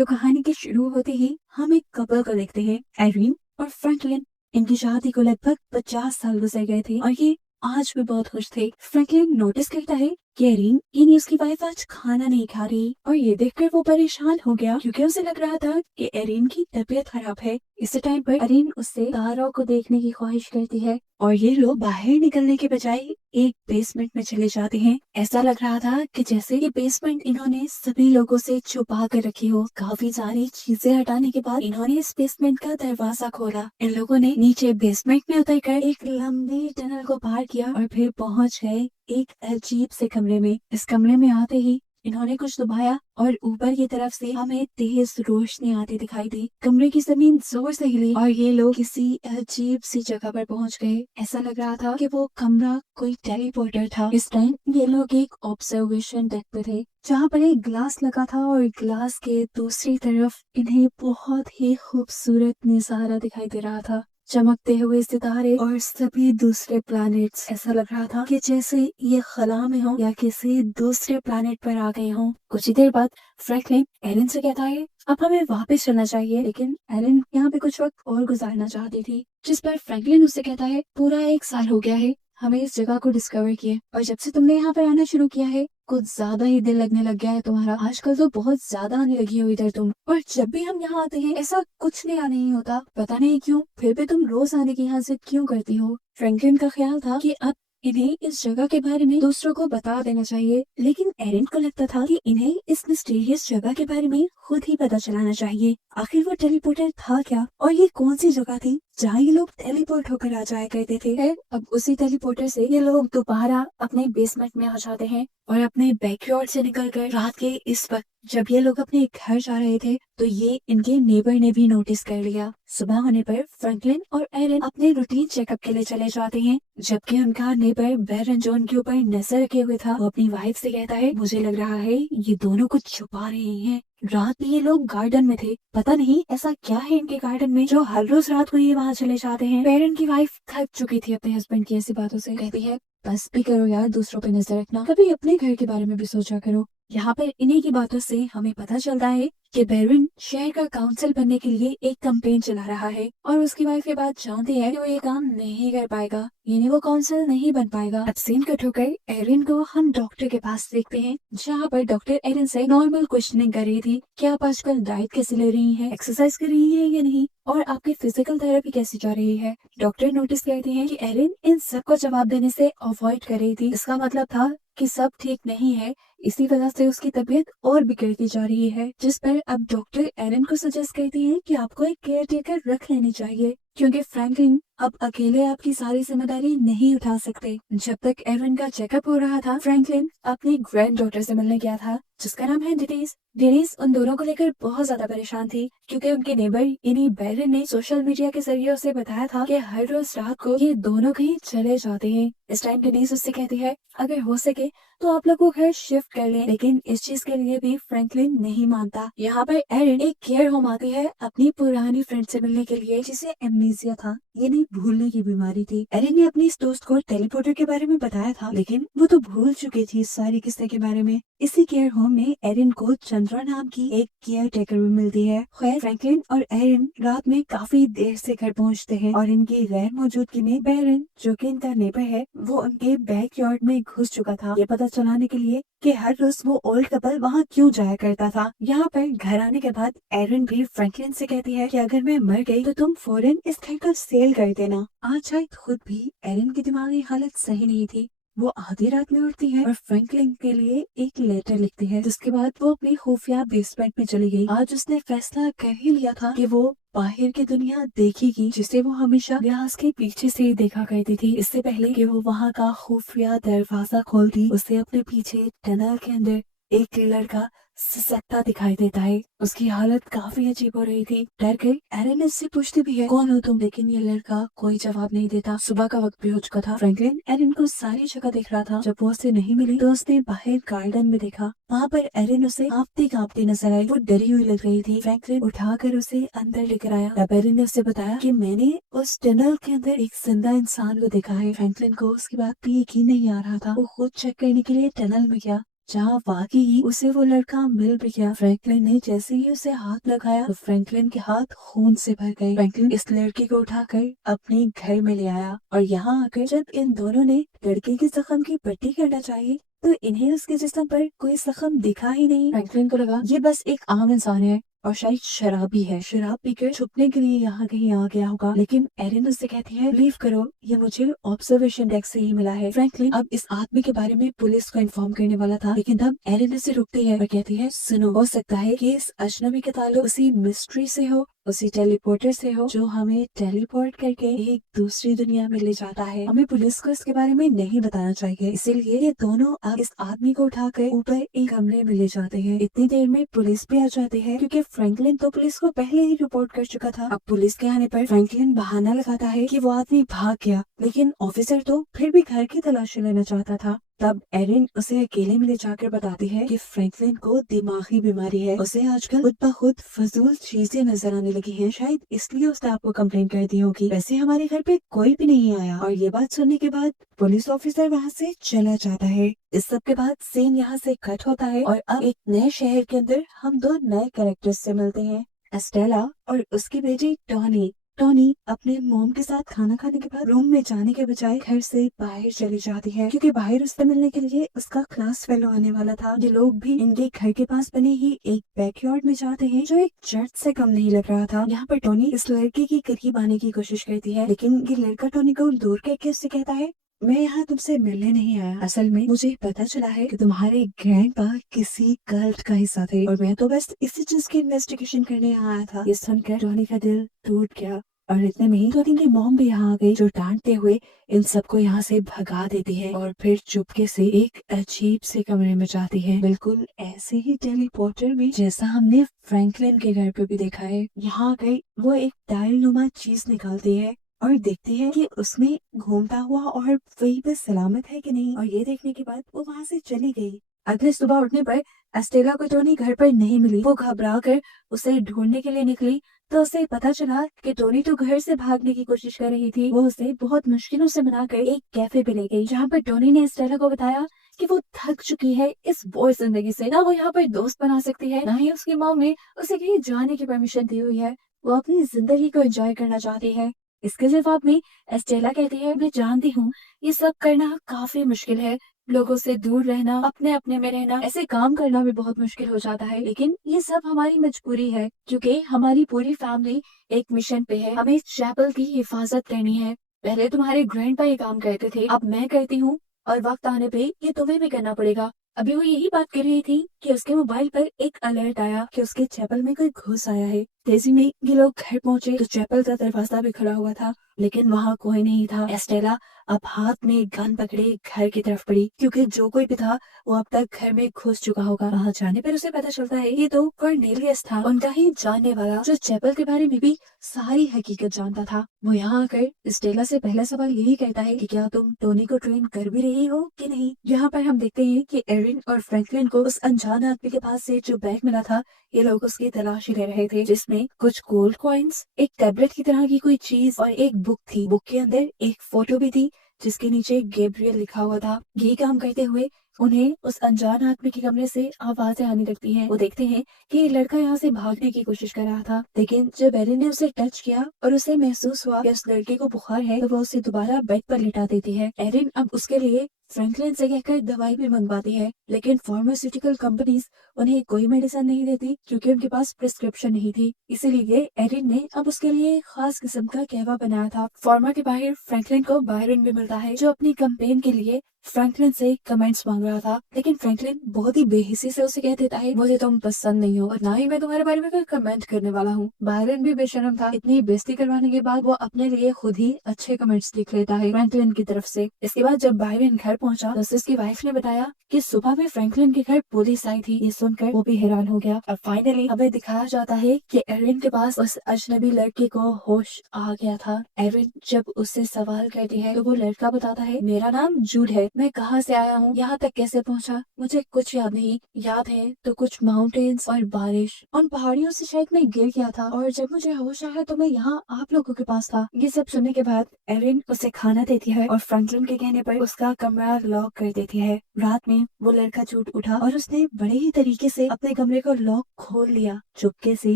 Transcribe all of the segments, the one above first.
तो कहानी के शुरू होते ही हम एक कपल को देखते हैं, एरिन और फ्रैंकलिन। इनकी शादी को लगभग 50 साल गुजर गए थे और ये आज भी बहुत खुश थे। फ्रैंकलिन नोटिस करता है कि एरिन यानी उसकी वाइफ आज खाना नहीं खा रही और ये देखकर वो परेशान हो गया क्योंकि उसे लग रहा था कि एरिन की तबीयत खराब है। इस टाइम पर एरिन उससे तारों को देखने की ख्वाहिश करती है और ये लोग बाहर निकलने के बजाय एक बेसमेंट में चले जाते हैं। ऐसा लग रहा था कि जैसे ये बेसमेंट इन्होंने सभी लोगों से छुपा कर रखी हो। काफी सारी चीजें हटाने के बाद इन्होंने इस बेसमेंट का दरवाजा खोला। इन लोगों ने नीचे बेसमेंट में उतरकर एक लंबी टनल को पार किया और फिर पहुंच गए एक अजीब से कमरे में। इस कमरे में आते ही इन्होंने कुछ दबाया और ऊपर की तरफ से हमें तेज रोशनी आती दिखाई दी। कमरे की जमीन जोर से हिली और ये लोग किसी अजीब सी जगह पर पहुंच गए। ऐसा लग रहा था कि वो कमरा कोई टेलीपोर्टर था। इस टाइम ये लोग एक ऑब्जर्वेशन डेक पे थे जहाँ पर एक ग्लास लगा था और ग्लास के दूसरी तरफ इन्हें बहुत ही खूबसूरत नजारा दिखाई दे रहा था। चमकते हुए सितारे और सभी दूसरे प्लैनेट्स। ऐसा लग रहा था कि जैसे ये खला में हो या किसी दूसरे प्लैनेट पर आ गए हों। कुछ ही देर बाद फ्रैंकलिन एरिन से कहता है अब हमें वापस चलना चाहिए, लेकिन एरिन यहाँ पे कुछ वक्त और गुजारना चाहती थी। जिस पर फ्रैंकलिन उससे कहता है पूरा 1 साल हो गया है हमें इस जगह को डिस्कवर किए और जब से तुमने यहाँ पर आना शुरू किया है कुछ ज्यादा ही दिल लगने लग गया है तुम्हारा। आजकल तो बहुत ज्यादा आने लगी हो इधर तुम, और जब भी हम यहाँ आते हैं ऐसा कुछ नया नहीं होता, पता नहीं क्यों फिर भी तुम रोज आने की यहाँ से क्यों करती हो। फ्रैंकलिन का ख्याल था कि अब इन्हें इस जगह के बारे में दूसरों को बता देना चाहिए, लेकिन एरिन को लगता था कि इन्हें इस मिस्टीरियस जगह के बारे में खुद ही पता चलाना चाहिए। आखिर वो टेलीपोर्टर था क्या और ये कौन सी जगह थी जहाँ ये लोग टेलीपोर्ट होकर आ जाया करते थे। अब उसी टेलीपोर्टर से ये लोग दोबारा अपने बेसमेंट में आ जाते हैं और अपने बैकयार्ड से निकलकर रात के इस वक्त जब ये लोग अपने घर जा रहे थे तो ये इनके नेबर ने भी नोटिस कर लिया। सुबह होने पर फ्रैंकलिन और एरिन अपने रूटीन चेकअप के लिए चले जाते हैं, जबकि उनका नेबर बैरन जो उनके ऊपर नजर रखे हुए था वो अपनी वाइफ से कहता है मुझे लग रहा है ये दोनों कुछ छुपा रहे हैं। रात में ये लोग गार्डन में थे, पता नहीं ऐसा क्या है इनके गार्डन में जो हर रोज रात को ये वहाँ चले जाते हैं। बैरन की वाइफ थक चुकी थी अपने हस्बैंड की ऐसी बातों से, कहती है बस भी करो यार, दूसरों पे नजर रखना, कभी अपने घर के बारे में भी सोचा करो। यहाँ पर इन्हीं की बातों से हमें पता चलता है कि बैरन शहर का काउंसिल बनने के लिए एक कैंपेन चला रहा है और उसकी वाइफ ये बात जानती है कि वो ये काम नहीं कर पाएगा, यानी वो काउंसिल नहीं बन पाएगा। अब सीन कट होकर एरिन को हम डॉक्टर के पास देखते हैं जहाँ पर डॉक्टर एरिन से नॉर्मल क्वेश्चनिंग कर रही थी कि आप आजकल डाइट कैसे ले रही हैं, एक्सरसाइज कर रही हैं या नहीं, और आपकी फिजिकल थेरेपी कैसी जा रही है। डॉक्टर नोटिस करती है कि एरिन इन सब को जवाब देने से अवॉइड कर रही थी। इसका मतलब था कि सब ठीक नहीं है, इसी वजह से उसकी तबीयत और बिगड़ती जा रही है। जिस पर अब डॉक्टर एरिन को सजेस्ट करती है कि आपको एक केयर टेकर रख लेनी चाहिए क्योंकि फ्रैंकलिन अब अकेले आपकी सारी जिम्मेदारी नहीं उठा सकते। जब तक एरिन का चेकअप हो रहा था फ्रैंकलिन अपनी ग्रैंड डॉटर से मिलने गया था जिसका नाम है डेनिस। डेनिस उन दोनों को लेकर बहुत ज्यादा परेशान थी क्योंकि उनके नेबर यानी बैरन ने सोशल मीडिया के जरिए उसे बताया था कि हर रोज रात को ये दोनों कहीं चले जाते हैं। इस टाइम डेनिस उससे कहती है अगर हो सके तो आप लोग को घर शिफ्ट कर लें, लेकिन इस चीज के लिए भी फ्रैंकलिन नहीं मानता। यहाँ पर एरिन एक केयर होम आती है अपनी पुरानी फ्रेंड से मिलने के लिए जिसे एमनीसिया था, यानी भूलने की बीमारी थी। एरिन ने अपनी इस दोस्त को टेलीपोर्टर के बारे में बताया था लेकिन वो तो भूल चुकी थी इस सारी किस्से के बारे में। इसी केयर होम में एरिन को चंद्रा नाम की एक केयर टेकर भी मिलती है। खैर फ्रैंकलिन और एरिन रात में काफी देर से घर पहुंचते हैं और इनकी गैर मौजूदगी में बैरन जो कि इनका नेबर है वो उनके बैकयार्ड में घुस चुका था, ये पता चलाने के लिए कि हर रोज वो ओल्ड कपल वहाँ क्यों जाया करता था। यहाँ पर घर आने के बाद एरिन भी फ्रैंकलिन से कहती है कि अगर मैं मर गई तो तुम फौरन इस घर का सेल कर देना। आज शायद खुद भी एरिन की दिमागी हालत सही नहीं थी, वो आधी रात में उठती है और फ्रैंकलिन के लिए एक लेटर लिखती है जिसके बाद वो अपनी खुफिया बेसमेंट में चली गई। आज उसने फैसला कर ही लिया था कि वो बाहर की दुनिया देखेगी जिसे वो हमेशा ग्लास के पीछे से ही देखा करती थी। इससे पहले कि वो वहाँ का खुफिया दरवाजा खोलती उसे अपने पीछे टनल के अंदर एक लड़का सिसकता दिखाई देता है। उसकी हालत काफी अजीब हो रही थी। डर गई एरिन इससे पूछती भी है कौन हो तुम, लेकिन ये लड़का कोई जवाब नहीं देता। सुबह का वक्त भी हो चुका था। फ्रैंकलिन एरिन को सारी जगह देख रहा था। जब वो उसे नहीं मिली तो उसने बाहर गार्डन में देखा, वहाँ पर एरिन उसे कांपती कांपती नजर आई। वो डरी हुई लग रही थी। फ्रैंकलिन उठाकर उसे अंदर लेकर आया। तब एरिन ने उसे बताया कि मैंने उस टनल के अंदर एक जिंदा इंसान को देखा है। फ्रैंकलिन को उसकी बात पे यकीन नहीं आ रहा था। वो खुद चेक करने के लिए टनल में गया जहाँ वाकई ही उसे वो लड़का मिल भी गया। फ्रैंकलिन ने जैसे ही उसे हाथ लगाया तो फ्रैंकलिन के हाथ खून से भर गए। फ्रैंकलिन इस लड़की को उठाकर अपने घर में ले आया और यहाँ आकर जब इन दोनों ने लड़के के जख्म की पट्टी करना चाहिए तो इन्हें उसके जिस्म पर कोई जख्म दिखा ही नहीं। फ्रैंकलिन को लगा ये बस एक आम इंसान है और शायद शराबी है, शराब पीकर छुपने के लिए यहाँ कहीं आ गया होगा। लेकिन एरिन उससे कहती है लीव करो, ये मुझे ऑब्जर्वेशन डेस्क से ही मिला है। फ्रैंकलिन अब इस आदमी के बारे में पुलिस को इन्फॉर्म करने वाला था, लेकिन तब एरिन उसे रुकती है और कहती है सुनो, हो सकता है कि इस अजनबी का ताल्लुक उसी मिस्ट्री से हो, उसी टेलीपोर्टर से हो जो हमें टेलीपोर्ट करके एक दूसरी दुनिया में ले जाता है। हमें पुलिस को इसके बारे में नहीं बताना चाहिए, इसीलिए ये दोनों अब इस आदमी को उठाकर ऊपर एक कमरे में ले जाते हैं। इतनी देर में पुलिस भी आ जाती है क्योंकि फ्रैंकलिन तो पुलिस को पहले ही रिपोर्ट कर चुका था। अब पुलिस के आने पर फ्रैंकलिन बहाना लगाता है कि वो आदमी भाग गया, लेकिन ऑफिसर तो फिर भी घर की तलाशी लेना चाहता था। तब एरिन उसे अकेले में ले जाकर बताती है कि फ्रैंकलिन को दिमागी बीमारी है, उसे आजकल खुद ब खुद फजूल चीजें नजर आने लगी हैं, शायद इसलिए उसने आपको कंप्लेन कर दी होगी। वैसे हमारे घर पे कोई भी नहीं आया। और ये बात सुनने के बाद पुलिस ऑफिसर वहाँ से चला जाता है। इस सब के बाद सीन यहाँ से कट होता है और अब एक नए शहर के अंदर हम दो नए कैरेक्टर्स से मिलते हैं, एस्टेला और उसकी बेटी टॉनी। टॉनी अपने मॉम के साथ खाना खाने के बाद रूम में जाने के बजाय घर से बाहर चली जाती है क्योंकि बाहर उससे मिलने के लिए उसका क्लास फेलो आने वाला था। ये लोग भी इनके घर के पास बने ही एक बैकयार्ड में जाते हैं जो एक चर्च से कम नहीं लग रहा था। यहाँ पर टॉनी इस लड़के के करीब आने की कोशिश करती है, लेकिन ये लड़का टॉनी को दूर करके उससे कहता है मैं यहाँ तुमसे मिलने नहीं आया, असल में मुझे पता चला है कि तुम्हारे ग्रैंडपा किसी कल्ट का हिस्सा थे और मैं तो बस इसी चीज की इन्वेस्टिगेशन करने आया था। ये सुनकर टॉनी का दिल टूट गया और इतने में ही टॉनी की मॉम भी यहाँ आ गई जो डांटते हुए इन सबको यहाँ से भगा देती है और फिर चुपके से एक अजीब से कमरे में जाती है, बिल्कुल ऐसे ही टेलीपोर्टर में जैसा हमने फ्रैंकलिन के घर पे भी देखा है। यहाँ गई वो एक डायल नुमा चीज निकालती है और देखती है कि उसमें घूमता हुआ और वही पे सलामत है कि नहीं, और ये देखने के बाद वो वहाँ से चली गई। अगले सुबह उठने पर एस्टेला को टोनी घर पर नहीं मिली। वो घबरा कर उसे ढूंढने के लिए निकली तो उसे पता चला कि टोनी तो घर से भागने की कोशिश कर रही थी। वो उसे बहुत मुश्किलों से मनाकर एक कैफे पे ले गई जहाँ पर टोनी ने एस्टेला को बताया कि वो थक चुकी है इस बोर जिंदगी से, ना वो यहाँ पर दोस्त बना सकती है, ना ही उसकी मॉम ने उसे कहीं जाने की परमिशन दी हुई है। वो अपनी जिंदगी को एंजॉय करना चाहती है। इसके जवाब में एस्टेला कहती है मैं जानती हूँ ये सब करना काफी मुश्किल है, लोगों से दूर रहना, अपने अपने में रहना, ऐसे काम करना भी बहुत मुश्किल हो जाता है, लेकिन ये सब हमारी मजबूरी है क्योंकि हमारी पूरी फैमिली एक मिशन पे है, हमें चैपल की हिफाजत करनी है। पहले तुम्हारे ग्रैंडपा ये काम करते थे, अब मैं करती हूँ और वक्त आने पे ये तुम्हें भी करना पड़ेगा। अभी वो यही बात कर रही थी कि उसके मोबाइल पर एक अलर्ट आया कि उसके चैपल में कोई घुस आया है। तेजी में ये लोग घर पहुंचे तो चैपल का दरवाजा भी खुला हुआ था, लेकिन वहाँ कोई नहीं था। एस्टेला अब हाथ में गन पकड़े घर की तरफ बढ़ी क्योंकि जो कोई भी था वो अब तक घर में घुस चुका होगा। वहाँ जाने पर उसे पता चलता है ये तो कॉर्नेलियस था, उनका ही जानने वाला जो चैपल के बारे में भी सारी हकीकत जानता था। वो यहाँ आकर एस्टेला से पहला सवाल यही कहता है कि क्या तुम टोनी को ट्रेन कर भी रही हो कि नहीं। यहाँ पर हम देखते हैं कि एरिन और फ्रैंकलिन को उस अनजान आदमी के पास से जो बैग मिला था ये लोग उसकी तलाशी ले रहे थे, जिसमें कुछ गोल्ड कॉइन्स, एक टैबलेट की तरह की कोई चीज और एक बुक थी। बुक के अंदर एक फोटो भी थी जिसके नीचे गैब्रियल लिखा हुआ था। ये काम करते हुए उन्हें उस अनजान आदमी के कमरे से आवाजें आने लगती हैं। वो देखते हैं कि ये लड़का यहाँ से भागने की कोशिश कर रहा था, लेकिन जब एरिन ने उसे टच किया और उसे महसूस हुआ कि उस लड़के को बुखार है तो वो उसे दोबारा बेड पर लिटा देती है। एरिन अब उसके लिए फ्रैंकलिन से कहकर दवाई भी मंगवाती है, लेकिन फार्मास्यूटिकल कंपनीज उन्हें कोई मेडिसिन नहीं देती क्योंकि उनके पास प्रिस्क्रिप्शन नहीं थी। इसीलिए एरिन ने अब उसके लिए एक खास किस्म का कहवा बनाया था। फार्मा के बाहर फ्रैंकलिन को बायरन भी मिलता है जो अपनी कैंपेन के लिए फ्रैंकलिन से कमेंट्स मांग रहा था, लेकिन फ्रैंकलिन बहुत ही बेहिसी से उसे कह देता है मुझे तुम पसंद नहीं हो और ना ही मैं तुम्हारे बारे में कोई कमेंट करने वाला हूँ। बायरन भी बेशर्म था, इतनी बेइज्जती करवाने के बाद वो अपने लिए खुद ही अच्छे कमेंट्स लिख लेता है फ्रैंकलिन की तरफ से। इसके बाद जब बायरन घर पहुंचा तो उसकी वाइफ ने बताया कि सुबह में फ्रैंकलिन के घर पुलिस आई थी। ये सुनकर वो भी हैरान हो गया और फाइनली हमें दिखाया जाता है कि एरिन के पास उस अजनबी लड़के को होश आ गया था। एरिन जब उससे सवाल करती है तो वो लड़का बताता है मेरा नाम जूड है मैं कहाँ से आया हूँ, यहाँ तक कैसे पहुँचा, मुझे कुछ याद नहीं। याद है तो कुछ माउंटेन्स और बारिश, उन पहाड़ियों से शायद मैं गिर गया था और जब मुझे होश आया तो मैं यहाँ आप लोगों के पास था। ये सब सुनने के बाद एरिन उसे खाना देती है और फ्रैंकलिन के कहने पर उसका कमरा लॉक कर देती है। रात में वो लड़का झूठ उठा और उसने बड़े ही तरीके से अपने कमरे का लॉक खोल लिया। चुपके से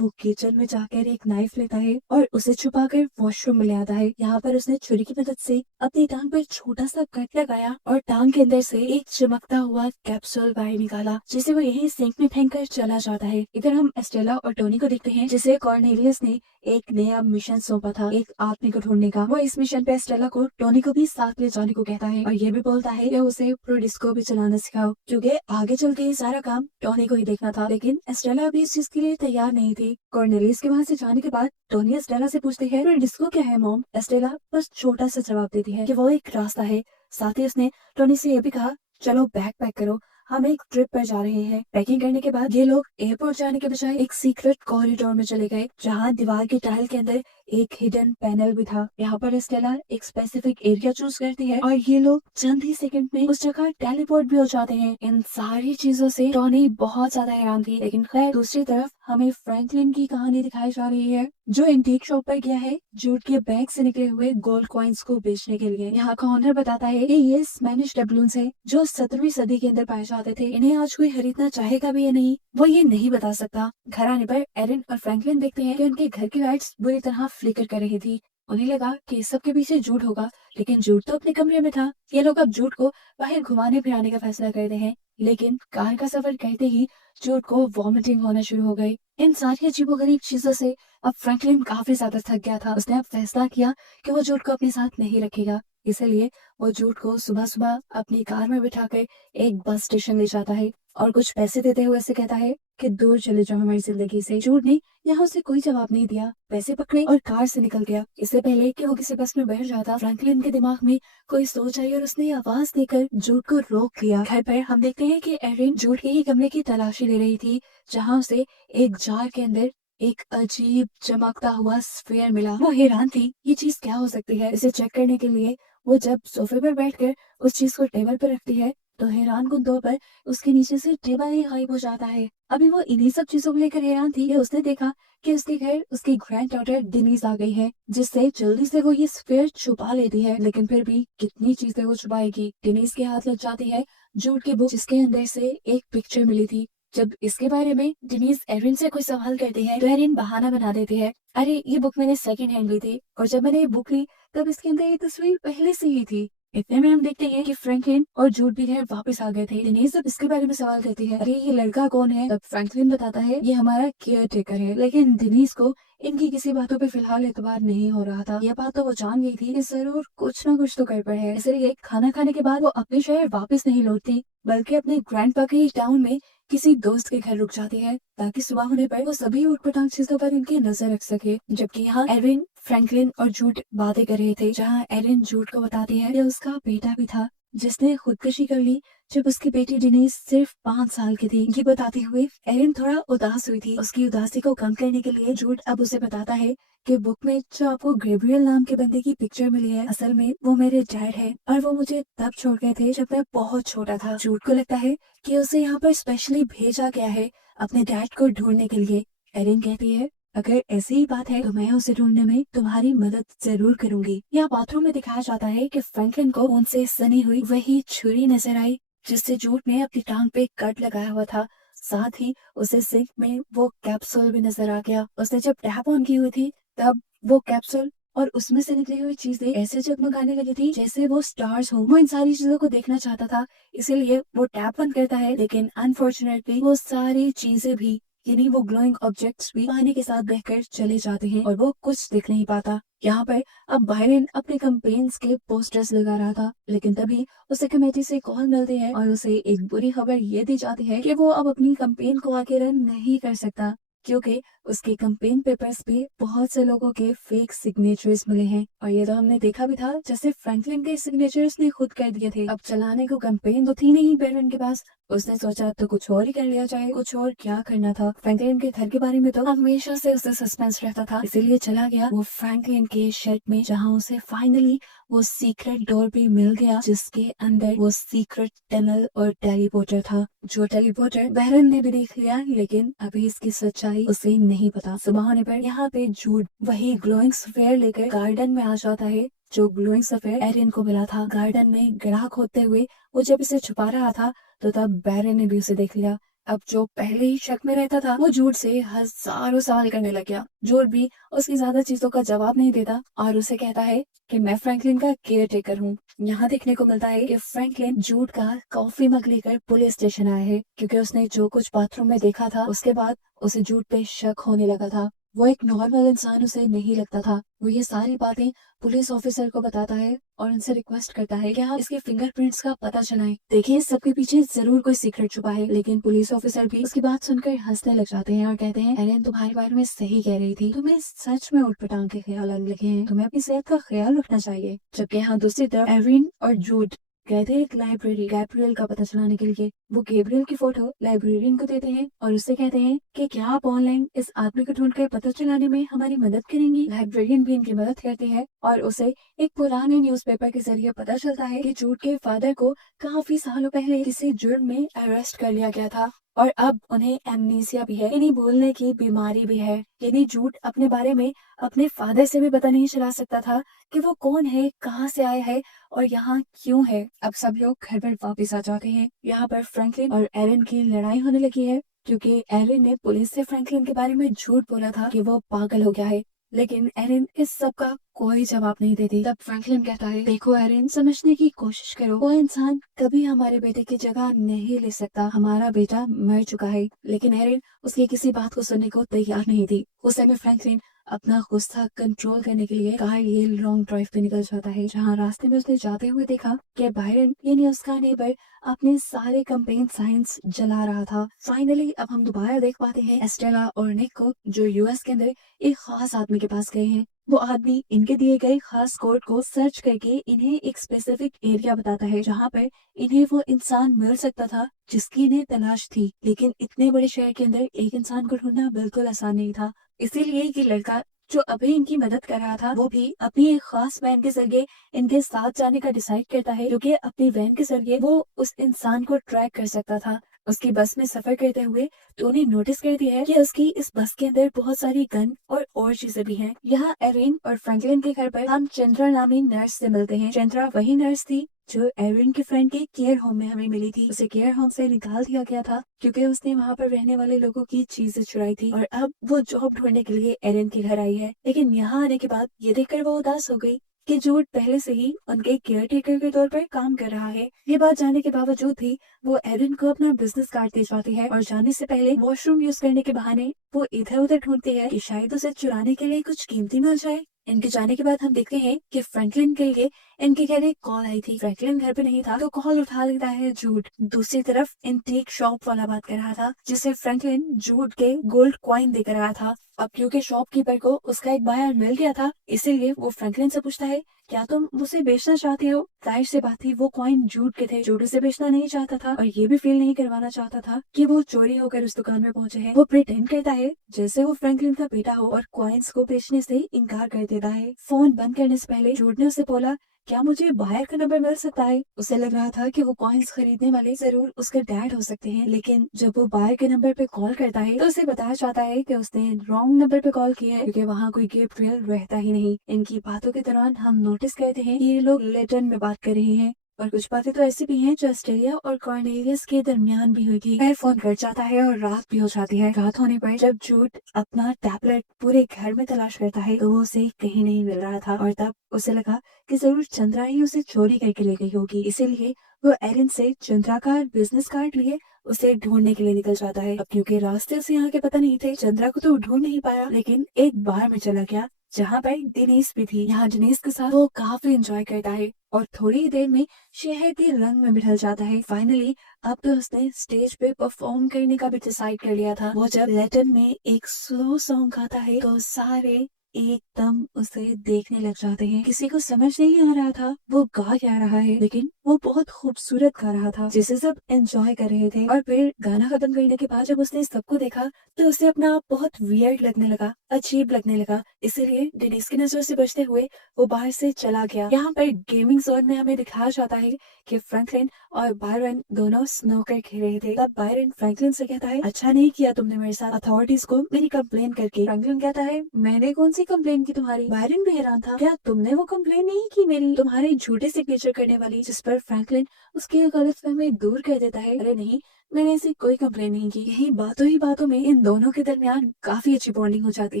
वो किचन में जाकर एक नाइफ लेता है और उसे छुपाकर वॉशरूम में ले आता है। यहाँ पर उसने छुरी की मदद से अपनी टांग पर छोटा सा कट लगाया और टांग के अंदर से एक चमकता हुआ कैप्सूल बाहर निकाला, जिसे वो यही सिंक में फेंक कर चला जाता है। इधर हम एस्टेला और टोनी को देखते हैं, जिसे कॉर्नेलियस ने एक नया मिशन सौंपा था, एक आदमी को ढूंढने का। वो इस मिशन पे एस्टेला को टोनी को भी साथ ले जाने को कहता है और ये भी बोलता है कि उसे प्रो डिस्को भी चलाना सिखाओ, क्योंकि आगे चल के ये सारा काम टोनी को ही देखना था। लेकिन एस्टेला अभी इस चीज के लिए तैयार नहीं थी। कॉर्नेलियस के वहाँ से जाने के बाद टोनी एस्टेला से पूछती है, प्रो डिस्को क्या है मॉम? एस्टेला बस छोटा सा जवाब देती है कि वो एक रास्ता है। साथ ही उसने टोनी से ये भी कहा, चलो बैग पैक करो, हम एक ट्रिप पर जा रहे हैं। पैकिंग करने के बाद ये लोग एयरपोर्ट जाने के बजाय एक सीक्रेट कॉरिडोर में चले गए, जहाँ दीवार के टाइल के अंदर एक हिडन पैनल भी था। यहाँ पर स्टेला एक स्पेसिफिक एरिया चूज करती है और ये लोग चंद ही सेकंड में उस जगह टेलीपोर्ट भी हो जाते हैं। इन सारी चीजों से टोनी बहुत ज्यादा हैरान थी। लेकिन खैर दूसरी तरफ हमें फ्रैंकलिन की कहानी दिखाई जा रही है, जो एंटीक शॉप पर गया है जूट के बैग से निकले हुए गोल्ड कॉइन्स को बेचने के लिए। यहाँ का ओनर बताता है कि ये स्पेनिश डबलून्स हैं, जो 17वीं सदी के अंदर पाए जाते थे। इन्हें आज कोई खरीदना चाहेगा भी या नहीं, वो ये नहीं बता सकता। घर आने पर एरिन और फ्रैंकलिन देखते हैं कि उनके घर की लाइट्स बुरी तरह फ्लिकर कर रही थी। उन्हें लगा कि इस सब के पीछे जूट होगा, लेकिन जूट तो अपने कमरे में था। ये लोग अब जूट को बाहर घुमाने फिराने का फैसला करते हैं, लेकिन कार का सफर करते ही जूट को वॉमिटिंग होना शुरू हो गई। इन सारी अजीबोगरीब चीजों से अब फ्रैंकलिन काफी ज्यादा थक गया था। उसने अब फैसला किया कि वो जूट को अपने साथ नहीं रखेगा, इसलिए वो जूट को सुबह सुबह अपनी कार में बिठाकर एक बस स्टेशन ले जाता है और कुछ पैसे देते हुए उसे कहता है कि दूर चले जाओ हमारी जिंदगी से। जूट ने यहाँ उसे कोई जवाब नहीं दिया, पैसे पकड़े और कार से निकल गया। इससे पहले कि वो किसी बस में बैठ जाता, फ्रैंकलिन के दिमाग में कोई सोच आई और उसने आवाज देकर जूट को रोक लिया। घर पर हम देखते हैं कि एरिन जूट के ही कमरे की तलाशी ले रही थी, जहाँ उसे एक जार के अंदर एक अजीब चमकता हुआ स्फीयर मिला। वो हैरान थी, ये चीज क्या हो सकती है। इसे चेक करने के लिए वो जब सोफे पर बैठकर उस चीज को टेबल पर रखती है, तो हैरान कुन तौर पर उसके नीचे से टेबल ही गायब हो जाता है। अभी वो इन्हीं सब चीजों को लेकर हैरान थी कि उसने देखा कि उसके घर उसकी ग्रैंड डॉटर डिनीज आ गई है, जिससे जल्दी से वो ये स्फीयर छुपा लेती है। लेकिन फिर भी कितनी चीजें वो छुपाएगी। डिनीज के हाथ लग जाती है जूट की बुक, जिसके अंदर से एक पिक्चर मिली थी। जब इसके बारे में डिनीज एरिन से कोई सवाल करती है, तो एरिन बहाना बना देती है, अरे ये बुक मैंने सेकंड हैंड ली थी और जब मैंने ये बुक ली तब इसके अंदर ये तस्वीर पहले से ही थी। इतने में हम देखते हैं कि फ्रैंकलिन और जूट भी घर वापस आ गए थे। डिनीज जब इसके बारे में सवाल करती है, अरे ये लड़का कौन है, तब फ्रैंकलिन बताता है ये हमारा केयर टेकर है। लेकिन डिनीज को इनकी किसी बातों पे फिलहाल एतबार नहीं हो रहा था। यह बात तो वो जान गई थी कि जरूर कुछ ना कुछ तो गड़बड़ है। इसलिए खाना खाने के बाद वो अपने शहर वापस नहीं लौटती, बल्कि अपने ग्रैंडपा के ही टाउन में किसी दोस्त के घर रुक जाती है, ताकि सुबह होने पर वो सभी ऊटपटांग चीजों पर इनकी नजर रख सके। जबकि यहाँ एरिन, फ्रैंकलिन और जूट बातें कर रहे थे, जहाँ एरिन जूट को बताती है कि उसका बेटा भी था जिसने खुदकुशी कर ली जब उसकी बेटी डिनीज सिर्फ 5 साल की थी। ये बताते हुए एरिन थोड़ा उदास हुई थी। उसकी उदासी को कम करने के लिए जूट अब उसे बताता है कि बुक में जो आपको गैब्रियल नाम के बंदे की पिक्चर मिली है, असल में वो मेरे डैड है और वो मुझे तब छोड़ गए थे जब मैं बहुत छोटा था। जूट को लगता है कि उसे यहाँ पर स्पेशली भेजा गया है अपने डैड को ढूंढने के लिए। एरिन कहती है, अगर ऐसी ही बात है तो मैं उसे ढूंढने में तुम्हारी मदद जरूर करूंगी। यहाँ बाथरूम में दिखाया जाता है कि फ्रैंकलिन को उनसे सनी हुई वही छुरी नजर आई जिससे जूट ने अपनी टांग पे कट लगाया हुआ था। साथ ही उसे सिंक में वो कैप्सूल भी नजर आ गया। उसने जब टैप ऑन की हुई थी तब वो कैप्सूल और उसमें से निकली हुई चीजें ऐसे जगमगाने लगी थी जैसे वो स्टार्स हों। वो इन सारी चीजों को देखना चाहता था, इसीलिए वो टैप बंद करता है, लेकिन अनफॉर्चुनेटली वो सारी चीजें भी, यानी वो ग्लोइंग ऑब्जेक्ट्स भी पानी के साथ बहकर चले जाते हैं और वो कुछ दिख नहीं पाता। यहाँ पर अब बायरन अपने कैंपेन्स के पोस्टर्स लगा रहा था, लेकिन तभी उसे कमेटी से कॉल मिलती है और उसे एक बुरी खबर ये दी जाती है कि वो अब अपनी कैंपेन को आगे रन नहीं कर सकता, क्योंकि उसके कैंपेन पेपर्स पे बहुत से लोगों के फेक सिग्नेचर्स मिले हैं। और ये तो हमने देखा भी था, जैसे फ्रैंकलिन के सिग्नेचर्स ने खुद कर दिए थे। अब चलाने को कैंपेन तो थी नहीं बायरन के पास, उसने सोचा तो कुछ और ही कर लिया जाए। कुछ और क्या करना था। फ्रैंकलिन के घर के बारे में तो हमेशा से उसे सस्पेंस रहता था, इसीलिए चला गया वो फ्रैंकलिन के शेड में, जहाँ उसे फाइनली वो सीक्रेट डोर भी मिल गया, जिसके अंदर वो सीक्रेट टनल और टेलीपोर्टर था। जो टेलीपोर्टर बहरन ने भी देख लिया, लेकिन अभी इसकी सच्चाई उसे नहीं पता। सुबह होने पर यहाँ पे जूड वही ग्लोइंग स्फीयर लेकर गार्डन में आ जाता है, जो ग्लोइंग स्फीयर एरिन को मिला था। गार्डन में गड्ढा खोदते हुए वो जब इसे छुपा रहा था, तो तब बैरन ने भी उसे देख लिया। अब जो पहले ही शक में रहता था, वो जूड से हजारों सवाल करने लग गया। जूड भी उसकी ज्यादा चीजों का जवाब नहीं देता और उसे कहता है कि मैं फ्रैंकलिन का केयर टेकर हूँ। यहाँ देखने को मिलता है कि फ्रैंकलिन जूड का कॉफी मग लेकर पुलिस स्टेशन आया है, क्योंकि उसने जो कुछ बाथरूम में देखा था, उसके बाद उसे जूड पे शक होने लगा था। वो एक नॉर्मल इंसान उसे नहीं लगता था। वो ये सारी बातें पुलिस ऑफिसर को बताता है और उनसे रिक्वेस्ट करता है कि आप इसके फिंगरप्रिंट्स का पता चलाएं। देखिए, इस सबके पीछे जरूर कोई सीक्रेट छुपा है। लेकिन पुलिस ऑफिसर भी उसकी बात सुनकर हंसने लग जाते हैं और कहते हैं, एरिन तुम्हारे बारे में सही कह रही थी, तुम्हें सच में उठपटांग के ख्याल आने लगे हैं, तुम्हें अपनी सेहत का ख्याल रखना चाहिए। जबकि यहाँ दूसरी तरफ एरिन और जूड गए थे एक लाइब्रेरी गैब्रियल का पता चलाने के लिए। वो गैब्रियल की फोटो लाइब्रेरियन को देते हैं और उससे कहते हैं कि क्या आप ऑनलाइन इस आदमी को ढूंढकर पता चलाने में हमारी मदद करेंगी। लाइब्रेरियन भी इनकी मदद करती है और उसे एक पुराने न्यूज़पेपर के जरिए पता चलता है कि जूड के फादर को काफी सालों पहले किसी जुर्म में अरेस्ट कर लिया गया था और अब उन्हें एमनीसिया भी है, यानी भूलने की बीमारी भी है। यानी जूड अपने बारे में अपने फादर से भी पता नहीं चला सकता था कि वो कौन है, कहाँ से आया है और यहाँ क्यों है। अब सब लोग घर पर वापस आ जाते हैं। यहाँ पर फ्रैंकलिन और एरिन की लड़ाई होने लगी है, क्योंकि एरिन ने पुलिस से फ्रैंकलिन के बारे में झूठ बोला था कि वो पागल हो गया है। लेकिन एरिन इस सब का कोई जवाब नहीं देती। तब फ्रैंकलिन कहता है, देखो एरिन, समझने की कोशिश करो, वो इंसान कभी हमारे बेटे की जगह नहीं ले सकता। हमारा बेटा मर चुका है। लेकिन एरिन उसकी किसी बात को सुनने को तैयार नहीं थी। उस समय फ्रैंकलिन अपना गुस्सा कंट्रोल करने के लिए कार ये लॉन्ग ड्राइव पे निकल जाता है, जहाँ रास्ते में उसने जाते हुए देखा कि बायरन यानी उसका नेबर अपने सारे कैंपेन साइंस जला रहा था। फाइनली अब हम दोबारा देख पाते हैं एस्टेला और निक को, जो यूएस के अंदर एक खास आदमी के पास गए हैं। वो आदमी इनके दिए गए खास कोड को सर्च करके इन्हें एक स्पेसिफिक एरिया बताता है, जहाँ पर इन्हें वो इंसान मिल सकता था जिसकी इन्हें तलाश थी। लेकिन इतने बड़े शहर के अंदर एक इंसान को ढूंढना बिल्कुल आसान नहीं था। इसीलिए ये लड़का जो अभी इनकी मदद कर रहा था, वो भी अपनी एक खास वैन के जरिए इनके साथ जाने का डिसाइड करता है, क्योंकि अपनी वैन के जरिए वो उस इंसान को ट्रैक कर सकता था। उसकी बस में सफर करते हुए तो उन्हें नोटिस कर दिया है कि उसकी इस बस के अंदर बहुत सारी गन और चीजें भी हैं। यहाँ एरिन और फ्रैंकलिन के घर पर हम चंद्रा नामी नर्स से मिलते हैं। चंद्रा वही नर्स थी जो एरिन के फ्रेंड के केयर होम में हमें मिली थी। उसे केयर होम से निकाल दिया गया था क्योंकि उसने वहाँ पर रहने वाले लोगों की चीजें चुराई थी और अब वो जॉब ढूंढने के लिए एरिन के घर आई है। लेकिन यहाँ आने के बाद ये देखकर वो उदास हो गई कि जूड पहले से ही उनके केयर टेकर के तौर पर काम कर रहा है। ये बात जानने के बावजूद भी वो एरिन को अपना बिजनेस कार्ड दे जाती है और जाने से पहले वॉशरूम यूज करने के बहाने वो इधर उधर ढूंढती है कि शायद उसे चुराने के लिए कुछ कीमती मिल जाए। इनके जाने के बाद हम देखते हैं कि फ्रैंकलिन के लिए इनके घर एक कॉल आई थी। फ्रैंकलिन घर पे नहीं था तो कॉल उठा लेता है जूड। दूसरी तरफ इंटेक शॉप वाला बात कर रहा था, जिसे फ्रैंकलिन जूड के गोल्ड कॉइन देकर आया था। अब क्योंकि शॉपकीपर को उसका एक बायर मिल गया था, इसीलिए वो फ्रैंकलिन से पूछता है, क्या तुम उसे बेचना चाहते हो। जाहिर सी बात थी, वो कॉइन जूड के थे। जूड उसे बेचना नहीं चाहता था और ये भी फील नहीं करवाना चाहता था कि वो चोरी होकर उस दुकान में पहुंचे हैं। वो प्रिटेंड करता है जैसे वो फ्रैंकलिन का बेटा हो और कॉइन्स को बेचने से इनकार कर देता है। फोन बंद करने से पहले जूड ने उसे बोला, क्या मुझे बायर का नंबर मिल सकता है। उसे लग रहा था कि वो कॉइन्स खरीदने वाले जरूर उसके डैड हो सकते हैं, लेकिन जब वो बायर के नंबर पे कॉल करता है तो उसे बताया जाता है कि उसने रॉन्ग नंबर पे कॉल किया है, क्योंकि वहाँ कोई गैब्रियल रहता ही नहीं। इनकी बातों के दौरान हम नोटिस करते हैं कि ये लोग लेटन में बात कर रहे हैं और कुछ बातें तो ऐसी भी हैं जो ऑस्ट्रेलिया और कॉर्नेलियस के दरमियान भी हुई थी। फिर फोन कट जाता है और रात भी हो जाती है। रात होने पर जब जूड अपना टैबलेट पूरे घर में तलाश करता है तो वो उसे कहीं नहीं मिल रहा था और तब उसे लगा कि जरूर चंद्रा ही उसे चोरी करके ले गई होगी। इसीलिए वो एरिन से चंद्रा का बिजनेस कार्ड लिए उसे ढूंढने के लिए निकल जाता है। अब क्योंकि रास्ते उसे यहाँ के पता नहीं थे, चंद्रा को तो ढूंढ नहीं पाया, लेकिन एक बार में चला गया जहाँ पर दिनेश भी थी। यहाँ दिनेश के साथ वो काफी एंजॉय करता है और थोड़ी ही देर में शहर के रंग में ढल जाता है। फाइनली अब तो उसने स्टेज पे परफॉर्म करने का भी डिसाइड कर लिया था। वो जब लैटिन में एक स्लो सॉन्ग गाता है तो सारे एकदम उसे देखने लग जाते हैं। किसी को समझ नहीं आ रहा था वो गा क्या रहा है, लेकिन वो बहुत खूबसूरत गा रहा था जिसे सब एंजॉय कर रहे थे। और फिर गाना खत्म करने के बाद जब उसने सबको देखा तो उसे अपना आप बहुत वियर्ड लगने लगा, अजीब लगने लगा। इसीलिए डेनिस की नजर से बचते हुए वो बाहर से चला गया। यहाँ पर गेमिंग जोन में हमें दिखाया जाता है कि फ्रैंकलिन और बायरन दोनों स्नूकर खेल रहे थे। तब बायरन फ्रैंकलिन से कहता है, अच्छा नहीं किया तुमने मेरे साथ अथॉरिटीज को मेरी कंप्लेन करके। फ्रैंकलिन कहता है, मैंने कौन सी कंप्लेन की तुम्हारी? बायरन भी हैरान था, क्या तुमने वो कंप्लेन नहीं की मेरी, तुम्हारे झूठे सिग्नेचर करने वाली? जिस पर फ्रैंकलिन उसकी गलतफहमी दूर कर देता है, अरे नहीं, मैंने ऐसी कोई कंप्लेन नहीं की। यही बातों ही बातों में इन दोनों के दरमियान काफी अच्छी बॉन्डिंग हो जाती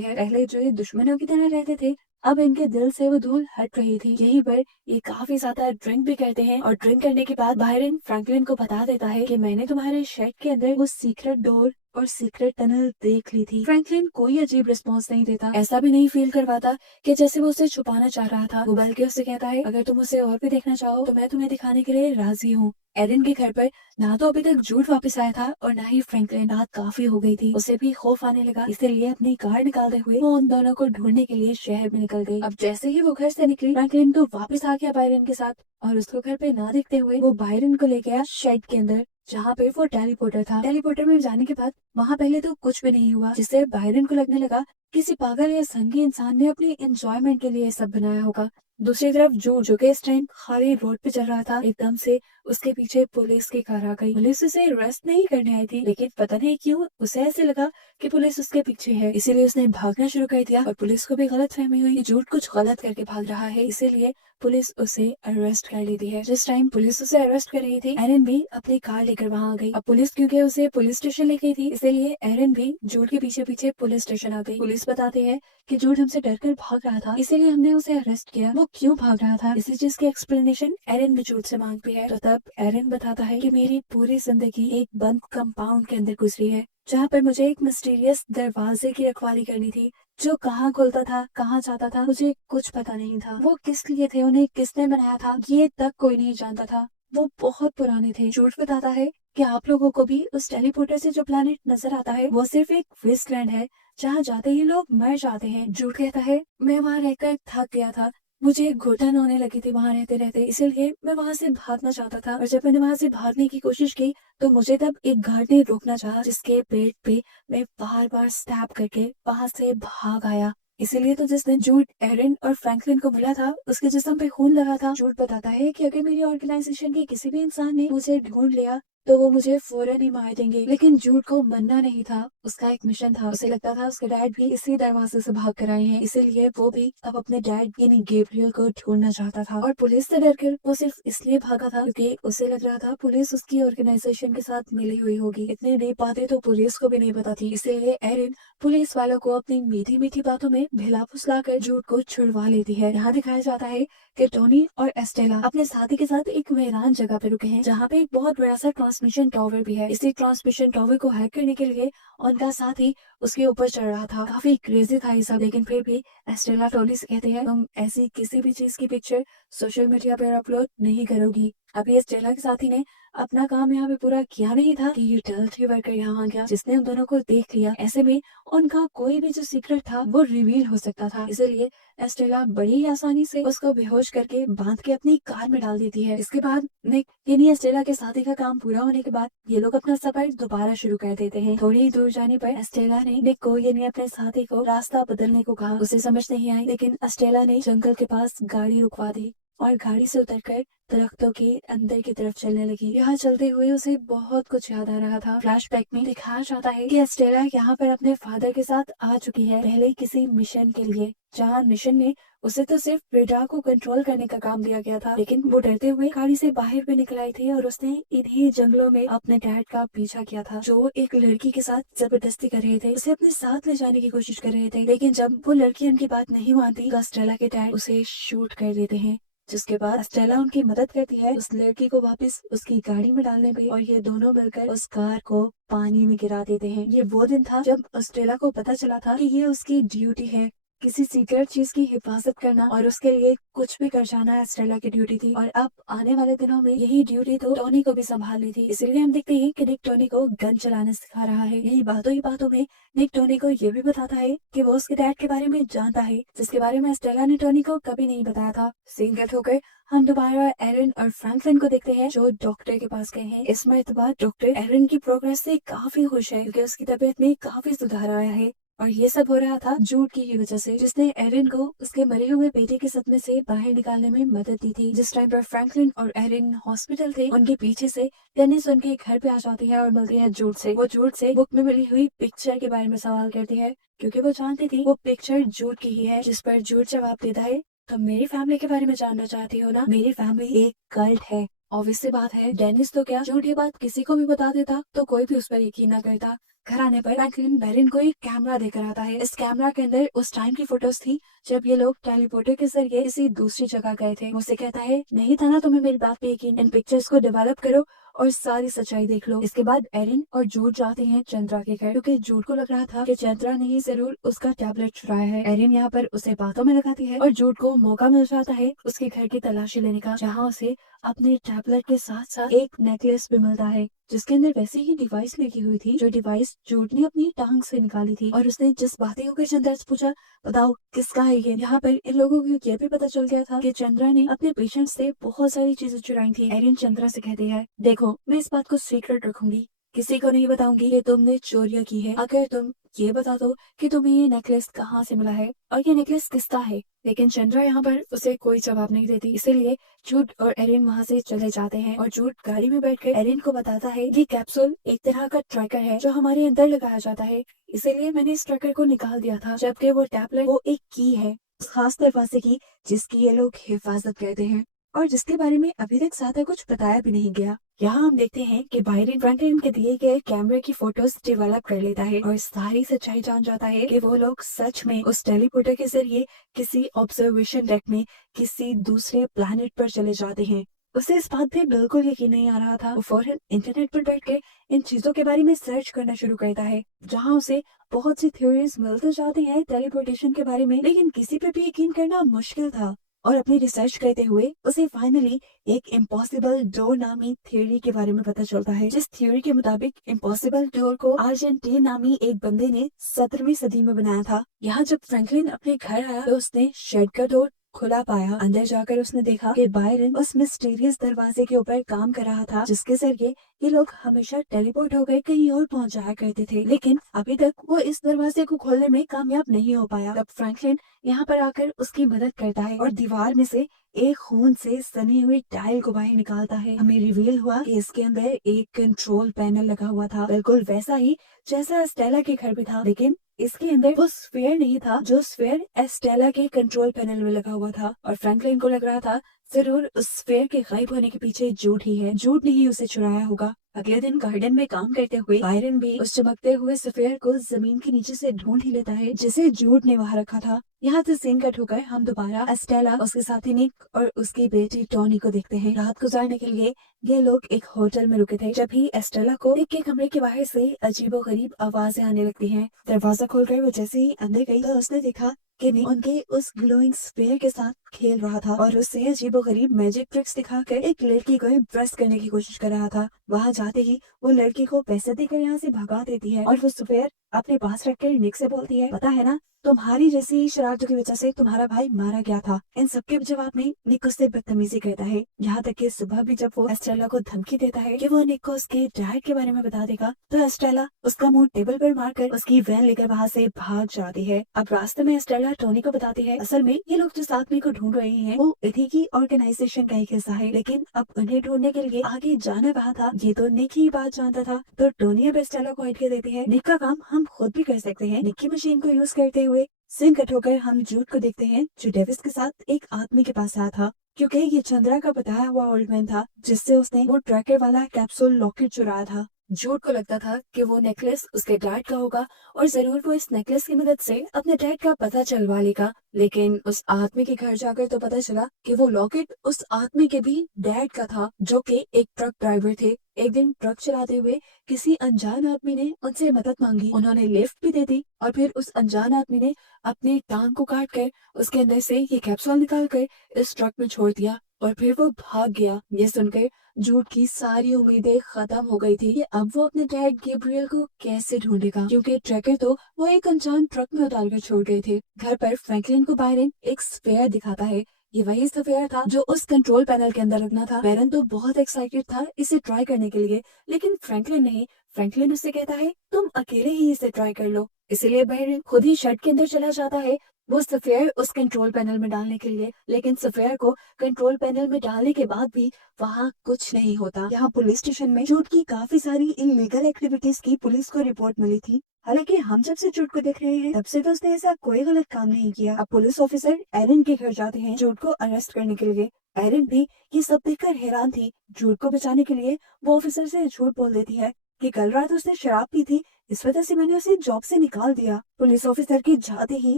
है। पहले जो ये दुश्मनों की तरह रहते थे, अब इनके दिल से वो धूल हट रही थी। यहीं पर ये काफी ज्यादा ड्रिंक भी करते हैं और ड्रिंक करने के बाद बायरन फ्रैंकलिन को बता देता है कि मैंने तुम्हारे शेड के अंदर वो सीक्रेट डोर और सीक्रेट टनल देख ली थी। फ्रैंकलिन कोई अजीब रिस्पॉन्स नहीं देता, ऐसा भी नहीं फील करवाता कि जैसे वो उसे छुपाना चाह रहा था। वो बल्कि उससे कहता है, अगर तुम उसे और भी देखना चाहो तो मैं तुम्हें दिखाने के लिए राजी हूँ। एरिन के घर पर ना तो अभी तक झूठ वापस आया था और ना ही फ्रैंकलिन। रात काफी हो गई थी, उसे भी खौफ आने लगा, इसलिए अपनी कार निकालते हुए वो उन दोनों को ढूंढने के लिए शहर में निकल गई। अब जैसे ही वो घर से निकली, फ्रैंकलिन तो वापस आ गया बायरन के साथ और उसको घर पे ना देखते हुए वो बायरन को ले गया शेड के अंदर, जहाँ पे वो टेलीपोर्टर था। टेलीपोर्टर में जाने के बाद वहाँ पहले तो कुछ भी नहीं हुआ, जिससे बायरन को लगने लगा किसी पागल या संगी इंसान ने अपने एंजॉयमेंट के लिए ये सब बनाया होगा। दूसरी तरफ जो के इस टाइम खाली रोड पे चल रहा था, एकदम से उसके पीछे पुलिस की कार आ गई। पुलिस उसे अरेस्ट नहीं करने आई थी, लेकिन पता नहीं क्यों उसे ऐसे लगा कि पुलिस उसके पीछे है, इसीलिए उसने भागना शुरू कर दिया। और पुलिस को भी गलत फहमी हुई कि झूठ कुछ गलत करके भाग रहा है, इसीलिए पुलिस उसे अरेस्ट कर लेती है। जिस टाइम पुलिस उसे अरेस्ट कर रही थी, एरिन भी अपनी कार लेकर वहाँ आ गई। अब पुलिस क्योंकि उसे पुलिस स्टेशन ले गई थी, इसलिए एरिन भी झूठ के पीछे पीछे पुलिस स्टेशन आ गई। पुलिस बताती है कि झूठ हमसे डरकर भाग रहा था, इसीलिए हमने उसे अरेस्ट किया। वो क्यों भाग रहा था, इसी चीज की एक्सप्लेनेशन एरिन भी झूठ से मांगती है। तो तब एरिन बताता है कि मेरी पूरी जिंदगी एक बंद कंपाउंड के अंदर गुजरी है, जहाँ पर मुझे एक मिस्टीरियस दरवाजे की रखवाली करनी थी, जो कहाँ खुलता था, कहाँ जाता था, मुझे कुछ पता नहीं था। वो किस लिए थे, उन्हें किसने बनाया था, ये तक कोई नहीं जानता था। वो बहुत पुराने थे। झूठ बताता है कि आप लोगों को भी उस टेलीपोर्टर से जो प्लेनेट नजर आता है वो सिर्फ एक वेस्टलैंड है, जहाँ जाते ही लोग मर जाते हैं। झूठ कहता है, मैं वहाँ रहकर थक गया था, मुझे घुटन होने लगी थी वहां रहते रहते, इसलिए मैं वहां से भागना चाहता था। और जब मैंने वहां से भागने की कोशिश की तो मुझे तब एक गार्ड ने रोकना चाहा, जिसके पेट पे मैं बार बार स्टैब करके वहां से भाग आया। इसीलिए तो जिस दिन जूड एरिन और फ्रैंकलिन को मिला था, उसके जिस्म पे खून लगा था। जूड बताता है कि अगर मेरी ऑर्गेनाइजेशन के किसी भी इंसान ने मुझे ढूंढ लिया तो वो मुझे फौरन ही मार देंगे। लेकिन जूड को मरना नहीं था, उसका एक मिशन था। उसे लगता था उसके डैड भी इसी दरवाजे से भाग कर आए हैं, इसीलिए वो भी अब अपने डैड यानी गैब्रियल को ढूंढना चाहता था। और पुलिस से डरकर वो सिर्फ इसलिए भागा था क्योंकि उसे लग रहा था पुलिस उसकी ऑर्गेनाइजेशन के साथ मिली हुई होगी। इतनी नई बातें तो पुलिस को भी नहीं पता थी, इसीलिए एरिन पुलिस वालों को अपनी मीठी मीठी बातों में भिला फुसला कर जूड को छुड़वा लेती है। यहाँ दिखाया जाता है कि टोनी और एस्टेला अपने साथी के साथ एक वीरान जगह पे रुके हैं, जहाँ पे एक बहुत बड़ा सा ट्रांसमिशन टावर भी है। इसी ट्रांसमिशन टावर को हैक करने के लिए उनका साथी उसके ऊपर चढ़ रहा था। काफी क्रेजी था ये सब, लेकिन फिर भी एस्टेला टोनी से कहते हैं, तुम ऐसी किसी भी चीज की पिक्चर सोशल मीडिया पर अपलोड नहीं करोगी। अभी एस्टेला के साथी ने अपना काम यहाँ पे पूरा किया नहीं था कि यूटिलिटी वर्कर यहाँ आ गया, जिसने उन दोनों को देख लिया। ऐसे में उनका कोई भी जो सीक्रेट था वो रिवील हो सकता था, इसलिए एस्टेला बड़ी आसानी से उसको बेहोश करके बांध के अपनी कार में डाल देती है। इसके बाद निक यानी एस्टेला के साथी का काम पूरा होने के बाद ये लोग अपना सफर दोबारा शुरू कर देते हैं। थोड़ी ही दूर जाने पर एस्टेला ने निक को यानी अपने साथी को रास्ता बदलने को कहा। उसे समझ नहीं आई, लेकिन एस्टेला ने जंगल के पास गाड़ी रुकवा दी और गाड़ी से उतरकर दरख्तों के अंदर की तरफ चलने लगी। यहाँ चलते हुए उसे बहुत कुछ याद आ रहा था। फ्लैशबैक में दिखाया जाता है कि एस्टेला यहाँ पर अपने फादर के साथ आ चुकी है, पहले किसी मिशन के लिए, जहाँ मिशन में उसे तो सिर्फ रेडार को कंट्रोल करने का काम दिया गया था, लेकिन वो डरते हुए गाड़ी से बाहर भी निकल आई थी और उसने इन्हीं जंगलों में अपने डैड का पीछा किया था, जो एक लड़की के साथ जबरदस्ती कर रहे थे, उसे अपने साथ ले जाने की कोशिश कर रहे थे। लेकिन जब वो लड़की उनकी बात नहीं मानती तो एस्टेला के डैड उसे शूट कर देते हैं, जिसके बाद एस्टेला उनकी मदद करती है उस लड़की को वापस उसकी गाड़ी में डालने में, और ये दोनों मिलकर उस कार को पानी में गिरा देते हैं। ये वो दिन था जब एस्टेला को पता चला था कि ये उसकी ड्यूटी है किसी सीक्रेट चीज की हिफाजत करना और उसके लिए कुछ भी कर जाना एस्टेला की ड्यूटी थी। और अब आने वाले दिनों में यही ड्यूटी तो टोनी को भी संभालनी थी। इसीलिए हम देखते हैं कि निक टोनी को गन चलाना सिखा रहा है। यही बातों ही बातों में निक टोनी को ये भी बताता है कि वो उसके डैड के बारे में जानता है, जिसके बारे में एस्टेला ने टोनी को कभी नहीं बताया था। सीन कट होकर हम दोबारा एरन और फ्रैंकलिन को देखते हैं जो डॉक्टर के पास गए हैं। इस मरतबा डॉक्टर एरन की प्रोग्रेस से काफी खुश है क्योंकि उसकी तबीयत में काफी सुधार आया है। और ये सब हो रहा था जूड की ही वजह से, जिसने एरन को उसके मरे हुए बेटे के सदमे से बाहर निकालने में मदद दी थी। जिस टाइम पर फ्रैंकलिन और एरन हॉस्पिटल थे, उनके पीछे से डेनिस उनके घर पे आ जाती है और मिलती है जूड से। वो जूड से बुक में मिली हुई पिक्चर के बारे में सवाल करती है क्योंकि वो जानती थी वो पिक्चर जूड की ही है। जिस पर जूड जवाब देता है, तो मेरी फैमिली के बारे में जानना चाहती हो ना? मेरी फैमिली एक कल्ट है। ऑब्वियस सी बात है, डेनिस तो क्या जूड ये बात किसी को भी बता देता तो कोई भी उस पर यकीन न करता। घर आने पर फ्रैंकलिन बेरिन को एक कैमरा देकर आता है। इस कैमरा के अंदर उस टाइम की फोटोज थी जब ये लोग टेलीपोर्टर के जरिए किसी दूसरी जगह गए थे। मुझसे कहता है, नहीं था ना तुम्हें मेरी बात पे यकीन? इन पिक्चर्स को डेवलप करो और सारी सच्चाई देख लो। इसके बाद एरिन और जूड जाते हैं चंद्रा के घर क्योंकि जूड को लग रहा था कि चंद्रा ने ही जरूर उसका टैबलेट चुराया है। एरिन यहाँ पर उसे बातों में लगाती है और जूड को मौका मिल जाता है उसके घर की तलाशी लेने का, जहाँ उसे अपने टैबलेट के साथ साथ एक नेकलेस भी मिलता है जिसके अंदर वैसे ही डिवाइस लगी हुई थी जो डिवाइस जूड ने अपनी टांग से निकाली थी। और उसने जिस बातें होकर चंद्रा से पूछा, बताओ किसका है ये? यहाँ पर इन लोगों को यह भी पता चल गया था कि चंद्रा ने अपने पेशेंट से बहुत सारी चीजें चुराई थी। एरिन चंद्रा से कहती है, देखो मैं इस बात को सीक्रेट रखूंगी, किसी को नहीं बताऊंगी कि तुमने चोरियां की है, अगर तुम ये बता दो कि तुम्हें ये नेकलेस कहाँ से मिला है और ये नेकलेस किसका है। लेकिन चंद्रा यहाँ पर उसे कोई जवाब नहीं देती, इसीलिए जूड और एरिन वहाँ से चले जाते हैं और जूड गाड़ी में बैठकर एरिन को बताता है ये कैप्सूल एक तरह का ट्रैकर है जो हमारे अंदर लगाया जाता है, इसीलिए मैंने इस ट्रैकर को निकाल दिया था। जबकि वो टैबलेट वो एक की है उस खास दरवाजे की जिसकी ये लोग हिफाजत करते हैं और जिसके बारे में अभी तक ज्यादा कुछ बताया भी नहीं गया। यहाँ हम देखते हैं कि बायरन फ्रैंकलिन के दिए गए कैमरे की फोटोज डेवलप कर लेता है और सारी सच्चाई जान जाता है कि वो लोग सच में उस टेलीपोर्टर के जरिए किसी ऑब्जर्वेशन डेक में किसी दूसरे प्लैनेट पर चले जाते हैं। उसे इस बात पे बिल्कुल यकीन नहीं आ रहा था। वो फौरन इंटरनेट पर बैठ के इन चीजों के बारे में सर्च करना शुरू करता है, जहाँ उसे बहुत सी थ्योरीज मिलते जाती हैं टेलीपोर्टेशन के बारे में, लेकिन किसी पे भी यकीन करना मुश्किल था। और अपनी रिसर्च करते हुए उसे फाइनली एक इम्पॉसिबल डोर नामी थ्योरी के बारे में पता चलता है, जिस थ्योरी के मुताबिक इम्पॉसिबल डोर को अर्जेंटीन नामी एक बंदे ने 17वीं सदी में बनाया था। यहाँ जब फ्रैंकलिन अपने घर आया तो उसने शेड का डोर खुला पाया। अंदर जाकर उसने देखा कि बायरन उस मिस्टीरियस दरवाजे के ऊपर काम कर रहा था जिसके जरिए ये लोग हमेशा टेलीपोर्ट हो गए कहीं और पहुंच जाया करते थे, लेकिन अभी तक वो इस दरवाजे को खोलने में कामयाब नहीं हो पाया। तब फ्रैंकलिन यहाँ पर आकर उसकी मदद करता है और दीवार में से एक खून से सनी हुई टाइल को बाहर निकालता है। हमें रिवील हुआ कि इसके अंदर एक कंट्रोल पैनल लगा हुआ था, बिल्कुल वैसा ही जैसा स्टेला के घर पे था, लेकिन इसके अंदर वो स्फीयर नहीं था जो स्फीयर एस्टेला के कंट्रोल पैनल में लगा हुआ था। और फ्रैंकलिन को लग रहा था जरूर उस स्फीयर के गायब होने के पीछे जूड ही है, जूड ने ही उसे चुराया होगा। अगले दिन गार्डन में काम करते हुए बायरन भी उस चमकते हुए स्फीयर को जमीन के नीचे से ढूंढ ही लेता है जिसे जूड ने वहां रखा था। यहाँ से सीन कट होकर हम दोबारा एस्टेला, उसके साथी निक और उसकी बेटी टोनी को देखते हैं। रात गुजारने के लिए ये लोग एक होटल में रुके थे। जब ही एस्टेला को निक के कमरे के बाहर से अजीबोगरीब आवाजें आने लगती हैं। दरवाजा खोलकर वो जैसे ही अंदर गई तो उसने देखा कि निक उनके उस ग्लोइंग स्फीयर के साथ खेल रहा था और उससे अजीबोगरीब मैजिक ट्रिक्स दिखाकर एक लड़की को इम्प्रेस करने की कोशिश कर रहा था। वहाँ जाते ही वो लड़की को पैसे देकर यहाँ से भगा देती है और वो स्फीयर अपने पास रखकर निक से बोलती है, पता है ना तुम्हारी जैसी शरारतों की वजह से तुम्हारा भाई मारा गया था। इन सबके जवाब में निक उससे बदतमीजी करता है, यहाँ तक कि सुबह भी जब वो एस्टेला को धमकी देता है कि वो निक को उसके डैड के बारे में बता देगा तो एस्टेला उसका मुंह टेबल पर मारकर उसकी वैन लेकर वहाँ से भाग जाती है। अब रास्ते में एस्टेला टोनी को बताती है असल में ये लोग जिस आदमी को ढूंढ रहे हैं वो इथी की ऑर्गेनाइजेशन का एक हिस्सा है, लेकिन अब उन्हें ढूंढने के लिए आगे जाना कहाँ था ये तो निक ही बात जानता था। तो टोनी अब एस्टेला को आइडिया देती है, निक का काम हम खुद भी कर सकते हैं। निक की मशीन को यूज करते हुए सिंह कट होकर हम जूड को देखते हैं जो डेविस के साथ एक आदमी के पास आया था, क्योंकि ये चंद्रा का बताया हुआ ओल्ड मैन था जिससे उसने वो ट्रैकर वाला कैप्सूल लॉकेट चुराया था। जूड को लगता था कि वो नेकलेस उसके डैड का होगा और जरूर वो इस नेकलेस की मदद से अपने डैड का पता चलवा लेगा। लेकिन उस आदमी के घर जाकर तो पता चला कि वो लॉकेट उस आदमी के भी डैड का था, जो कि एक ट्रक ड्राइवर थे। एक दिन ट्रक चलाते हुए किसी अनजान आदमी ने उनसे मदद मांगी, उन्होंने लिफ्ट भी दे दी और फिर उस अनजान आदमी ने अपने टांग को काट कर उसके अंदर से ये कैप्सूल निकाल कर इस ट्रक में छोड़ दिया और फिर वो भाग गया। ये सुनकर जूड की सारी उम्मीदें खत्म हो गई थी कि अब वो अपने डैड गैब्रियल को कैसे ढूंढेगा, क्योंकि ट्रैकर तो वो एक अनजान ट्रक में उतार कर छोड़ गए थे। घर पर फ्रैंकलिन को बायरन एक स्फेयर दिखाता है। ये वही स्फेयर था जो उस कंट्रोल पैनल के अंदर रखना था। बायरन तो बहुत एक्साइटेड था इसे ट्राई करने के लिए, लेकिन फ्रैंकलिन नहीं। फ्रैंकलिन उससे कहता है तुम अकेले ही इसे ट्राई कर लो। इसलिए बायरन खुद ही शर्ट के अंदर चला जाता है वो सफेयर उस कंट्रोल पैनल में डालने के लिए। लेकिन सफेयर को कंट्रोल पैनल में डालने के बाद भी वहाँ कुछ नहीं होता। यहाँ पुलिस स्टेशन में जूड की काफी सारी इलीगल एक्टिविटीज की पुलिस को रिपोर्ट मिली थी। हालांकि हम जब से जूड को देख रहे हैं तब से तो उसने ऐसा कोई गलत काम नहीं किया। अब पुलिस ऑफिसर एरन के घर जाते हैं जूड को अरेस्ट करने के लिए। एरन भी ये सब देखकर हैरान थी। जूड को बचाने के लिए वो ऑफिसर से झूठ बोल देती है कि कल रात उसने शराब पी थी, इस वजह से मैंने उसे जॉब से निकाल दिया। पुलिस ऑफिसर के जाते ही